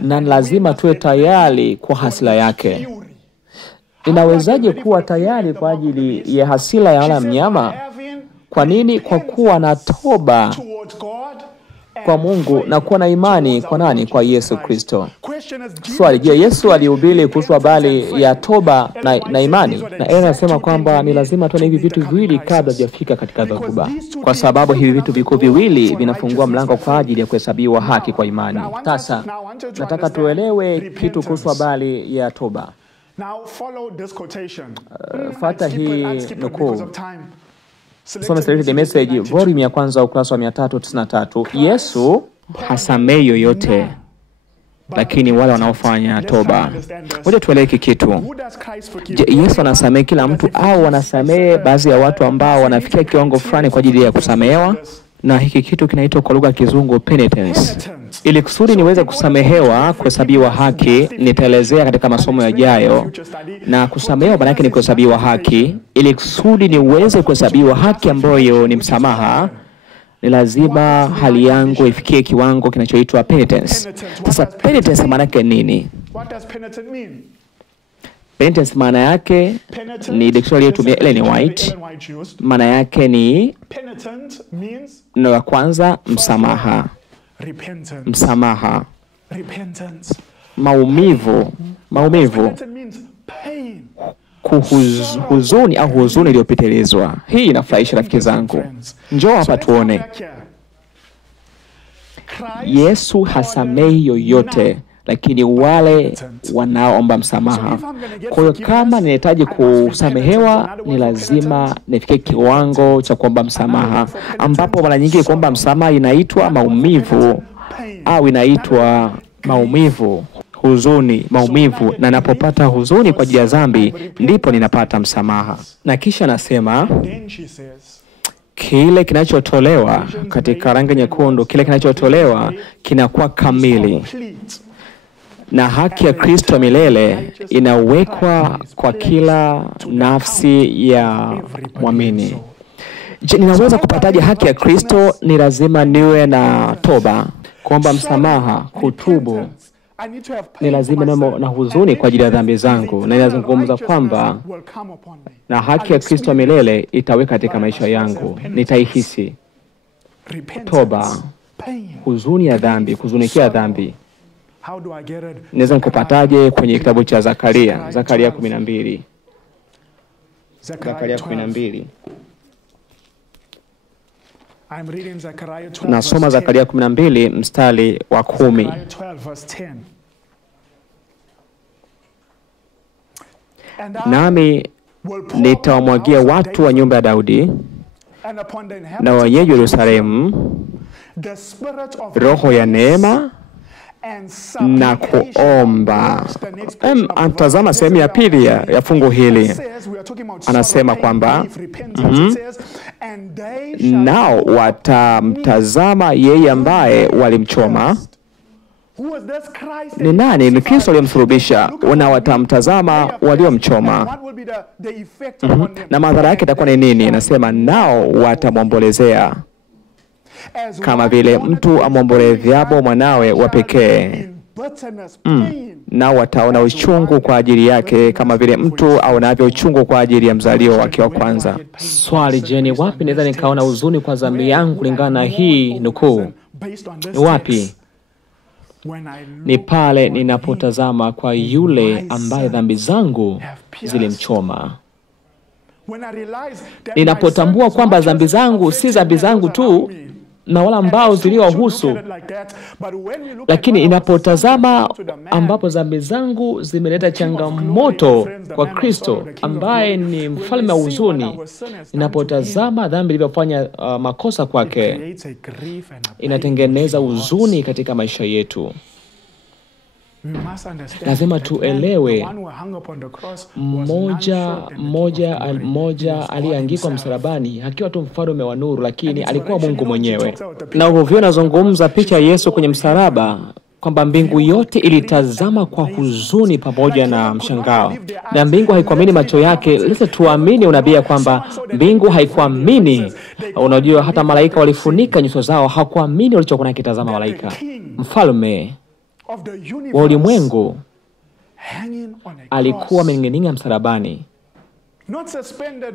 na lazima tuwe tayari kwa hasira yake. Inawezaje kuwa tayari kwa ajili ya hasira ya wala mnyama? Kwa nini? Kwa kuwa na toba kwa Mungu na kuwa na imani kwa nani? Kwa Yesu Kristo. Swali, je, Yesu alihubiri kuhusu habari ya toba na imani? Na yeye anasema kwamba ni lazima tuone hivi vitu viwili kabla hajafika katika dhoruba, kwa sababu hivi vitu vikuu viwili vinafungua mlango kwa ajili ya kuhesabiwa haki kwa imani. Sasa nataka tuelewe kitu kuhusu habari ya toba. Fuata hii nukuu. Soma The Message, volume ya kwanza, ukurasa wa 393. Yesu hasamei yoyote, lakini wale wanaofanya toba. Ngoja tuelewe kitu. Je, Yesu anasamehe kila mtu au anasamehe baadhi ya watu ambao wanafikia kiwango fulani kwa ajili ya kusamehewa? Na hiki kitu kinaitwa kwa lugha ya Kizungu penitence. Ili kusudi niweze kusamehewa, kuhesabiwa haki, nitaelezea katika masomo yajayo. Na kusamehewa maana yake ni kuhesabiwa haki. Ili kusudi niweze kuhesabiwa haki ambayo ni msamaha, ni lazima hali yangu ifikie kiwango kinachoitwa penitence. Sasa penitence maana yake nini? Penitence maana yake ni dictionary yetu Ellen White. Maana yake ni neno la kwanza, msamaha. Msamaha. Maumivu. Huzuni au huzuni iliyopitelezwa. Hii inafurahisha rafiki zangu. Njoo hapa tuone. Yesu hasamehi yoyote, lakini wale wanaoomba msamaha. Kwa hiyo kama ninahitaji kusamehewa, ni lazima nifikie kiwango cha kuomba msamaha, ambapo mara nyingi kuomba msamaha inaitwa maumivu au inaitwa maumivu, huzuni, maumivu, na ninapopata huzuni kwa ajili ya dhambi ndipo ninapata msamaha. Na kisha nasema kile kinachotolewa katika rangi nyekundu, kile kinachotolewa kinakuwa kamili. Na haki ya Kristo milele inawekwa kwa kila nafsi ya mwamini. Je, ninaweza kupataje haki ya Kristo? Ni lazima niwe na toba, kuomba msamaha, kutubu. Ni lazima niwe na huzuni kwa ajili ya dhambi zangu, na ninazungumza kwamba na haki ya Kristo milele itaweka katika maisha yangu. Nitaihisi toba, huzuni ya dhambi, kuzunikia dhambi. Naweza nikupataje? Kwenye kitabu cha Zakaria 12. Zakaria 12. Nasoma Zakaria 12 mstari wa 10. Nami nitawamwagia watu wa nyumba ya Daudi na wenyeji wa Yerusalemu roho ya neema na kuomba. Antazama sehemu ya pili ya fungu hili. Anasema kwamba nao watamtazama yeye ambaye walimchoma. Ni nani? Ni Kristo aliyemsulubisha. Na watamtazama waliomchoma. Na madhara yake itakuwa ni nini? Anasema nao watamwombolezea kama vile mtu amwombolezeapo mwanawe wa pekee. Nao wataona uchungu kwa ajili yake kama vile mtu aonavyo uchungu kwa ajili ya mzalio wake wa kwanza. Swali, je, ni wapi naweza nikaona huzuni kwa dhambi yangu kulingana na hii nukuu? Ni wapi? Ni pale ninapotazama kwa yule ambaye dhambi zangu zilimchoma. Ninapotambua kwamba dhambi zangu si dhambi zangu tu, na wala ambao ziliwahusu. Lakini inapotazama ambapo dhambi zangu zimeleta changamoto kwa Kristo ambaye ni mfalme wa huzuni, inapotazama dhambi ilivyofanya makosa kwake, inatengeneza huzuni katika maisha yetu. Lazima tuelewe, mmoja aliyeangikwa msalabani akiwa tu mfalme wa nuru, lakini alikuwa Mungu mwenyewe. Na hivyo nazungumza picha ya Yesu kwenye msalaba, kwamba mbingu yote ilitazama kwa huzuni pamoja na mshangao, na mbingu haikuamini macho yake. Sasa tuamini unabii kwamba mbingu haikuamini. Unajua hata malaika walifunika nyuso zao, hakuamini walichokuwa nakitazama malaika. Mfalme wa ulimwengu alikuwa amening'inia msalabani.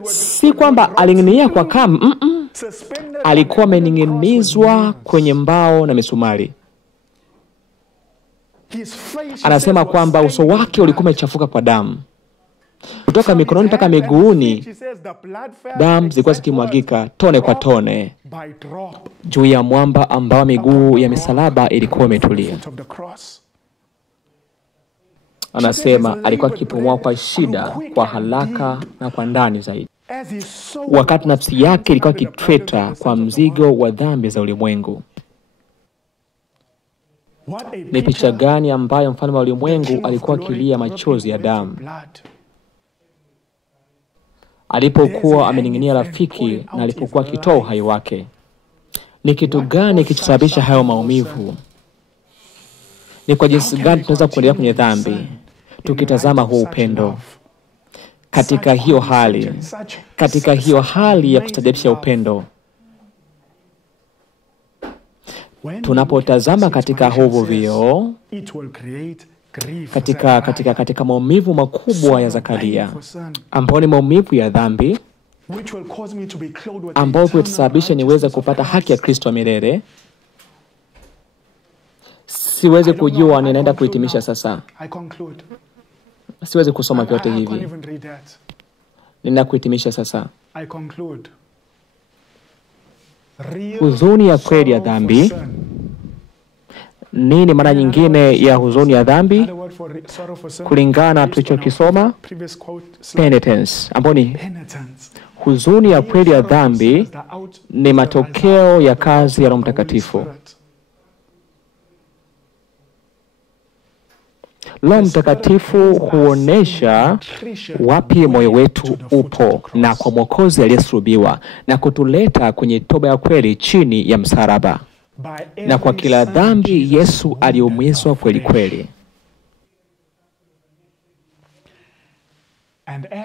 Si kwamba alining'inia kwa kamba, alikuwa amening'inizwa kwenye mbao na misumari. Anasema kwamba uso wake ulikuwa umechafuka kwa damu. Kutoka mikononi mpaka miguuni, damu zilikuwa zikimwagika tone kwa tone juu ya mwamba ambao miguu ya misalaba ilikuwa imetulia. Anasema alikuwa akipumua kwa shida, kwa haraka na kwa ndani zaidi, wakati nafsi yake ilikuwa ikitweta kwa mzigo wa dhambi za ulimwengu. Ni picha gani ambayo mfalme wa ulimwengu alikuwa akilia machozi ya damu alipokuwa amening'inia rafiki na alipokuwa akitoa uhai wake? Ni kitu gani kilichosababisha hayo maumivu? Ni kwa jinsi gani tunaweza kuendelea kwenye dhambi tukitazama huu upendo? Katika hiyo hali ya kustajabisha upendo, tunapotazama katika hovu vio, katika maumivu makubwa ya Zakaria, ambao ni maumivu ya dhambi, ambao kutasababisha niweze kupata haki ya Kristo milele. Siwezi kujua ninaenda kuhitimisha sasa. Siwezi kusoma vyote hivi. Ninakuhitimisha sasa. Huzuni ya kweli ya dhambi. Nini maana nyingine ya huzuni ya dhambi? Kulingana tulichokisoma, penitence, ambao ni huzuni ya kweli ya dhambi ni matokeo ya kazi ya Roho Mtakatifu. Roho Mtakatifu huonesha wapi moyo wetu upo na kwa Mwokozi aliyesulubiwa na kutuleta kwenye toba ya kweli chini ya msalaba. Na kwa kila dhambi Yesu aliumizwa kweli kweli.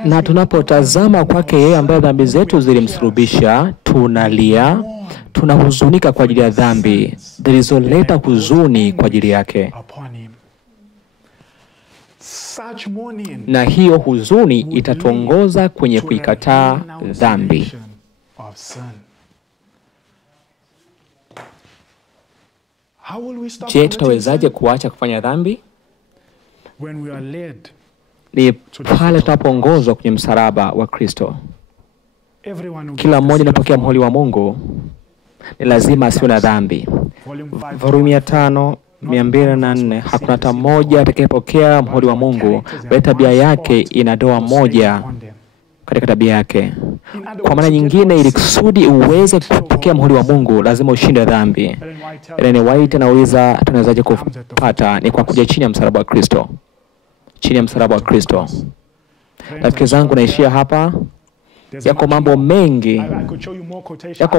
Na tunapotazama kwake yeye ambaye dhambi zetu zilimsulubisha, tunalia, tunahuzunika kwa ajili ya dhambi zilizoleta huzuni kwa ajili yake. Na hiyo huzuni itatuongoza kwenye kuikataa dhambi. Je, tutawezaje kuacha kufanya dhambi? Ni pale tunapoongozwa kwenye msalaba wa Kristo. Kila mmoja anapokea muhuri wa Mungu ni lazima asiwe na dhambi. Warumi 5:204, hakuna hata mmoja atakayepokea muhuri wa Mungu bali tabia yake ina doa moja katika tabia yake. Kwa maana nyingine, ili kusudi uweze kupokea muhuri wa Mungu lazima ushinde dhambi. Ellen White anauliza tunawezaje kupata? Ni kwa kuja chini ya msalaba wa Kristo. Chini ya msalaba wa Kristo. Rafiki zangu, naishia hapa. Yako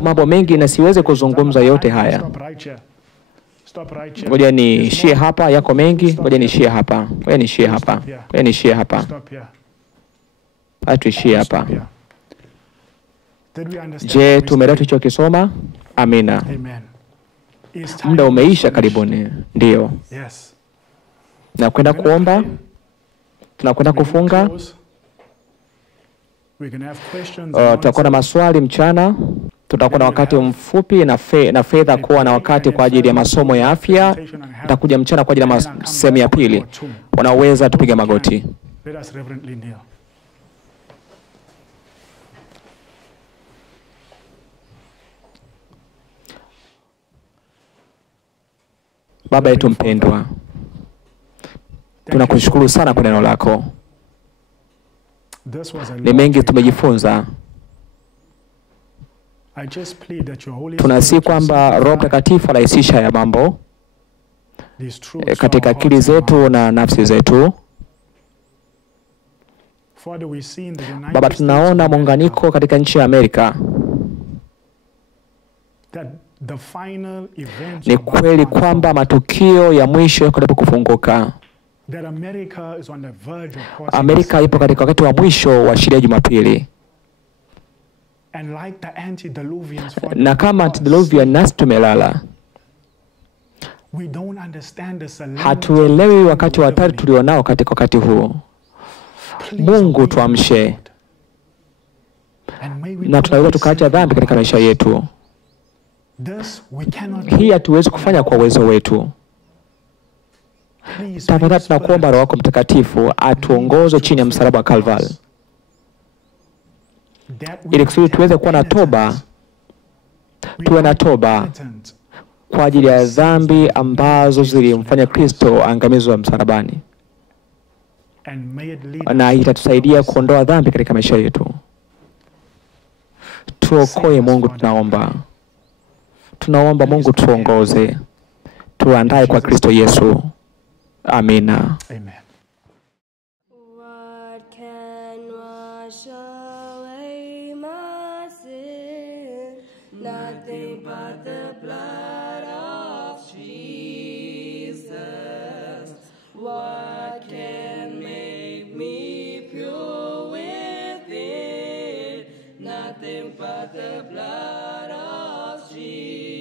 mambo mengi na siweze kuzungumza yote haya. Ngoja niishie hapa. Yako mengi, ngoja niishie hapa. Tuishie hapa. Je, tumeelewa tulichokisoma? Amina. Muda umeisha karibuni. Ndio. Na kwenda kuomba. Tunakwenda kufunga. Tutakuwa na maswali mchana. Tutakuwa na wakati mfupi na fedha kuwa na wakati kwa ajili ya masomo ya afya. Tutakuja mchana kwa ajili ya sehemu ya pili. Wanaweza tupige magoti. Baba yetu mpendwa, tunakushukuru sana kwa neno lako. Ni mengi tumejifunza. Tunasihi kwamba Roho Mtakatifu arahisisha ya mambo katika akili zetu na nafsi zetu. Baba, tunaona muunganiko katika nchi ya Amerika. Ni kweli kwamba matukio ya mwisho yako karibu kufunguka. Amerika ipo katika wakati wa mwisho wa sheria Jumapili. Na kama antediluvian nasi tumelala. Hatuelewi wakati wa hatari tulionao katika wakati huu. Mungu tuamshe. Na tunaweza tukaacha dhambi katika maisha yetu. Hii hatuwezi kufanya kwa uwezo wetu. Tafadhali tunakuomba Roho wako Mtakatifu atuongoze chini ya msalaba wa Kalvari, ili kusudi tuweze kuwa na toba, tuwe na toba kwa ajili ya dhambi ambazo zilimfanya Kristo angamizwe msalabani, na itatusaidia kuondoa dhambi katika maisha yetu. Tuokoe Mungu, tunaomba. Tunaomba Mungu tuongoze. Tuandae kwa Kristo Yesu. Amina. Amen. What can wash away my sin? Nothing but the blood of Jesus. What can make me pure within? Nothing but the blood of Jesus.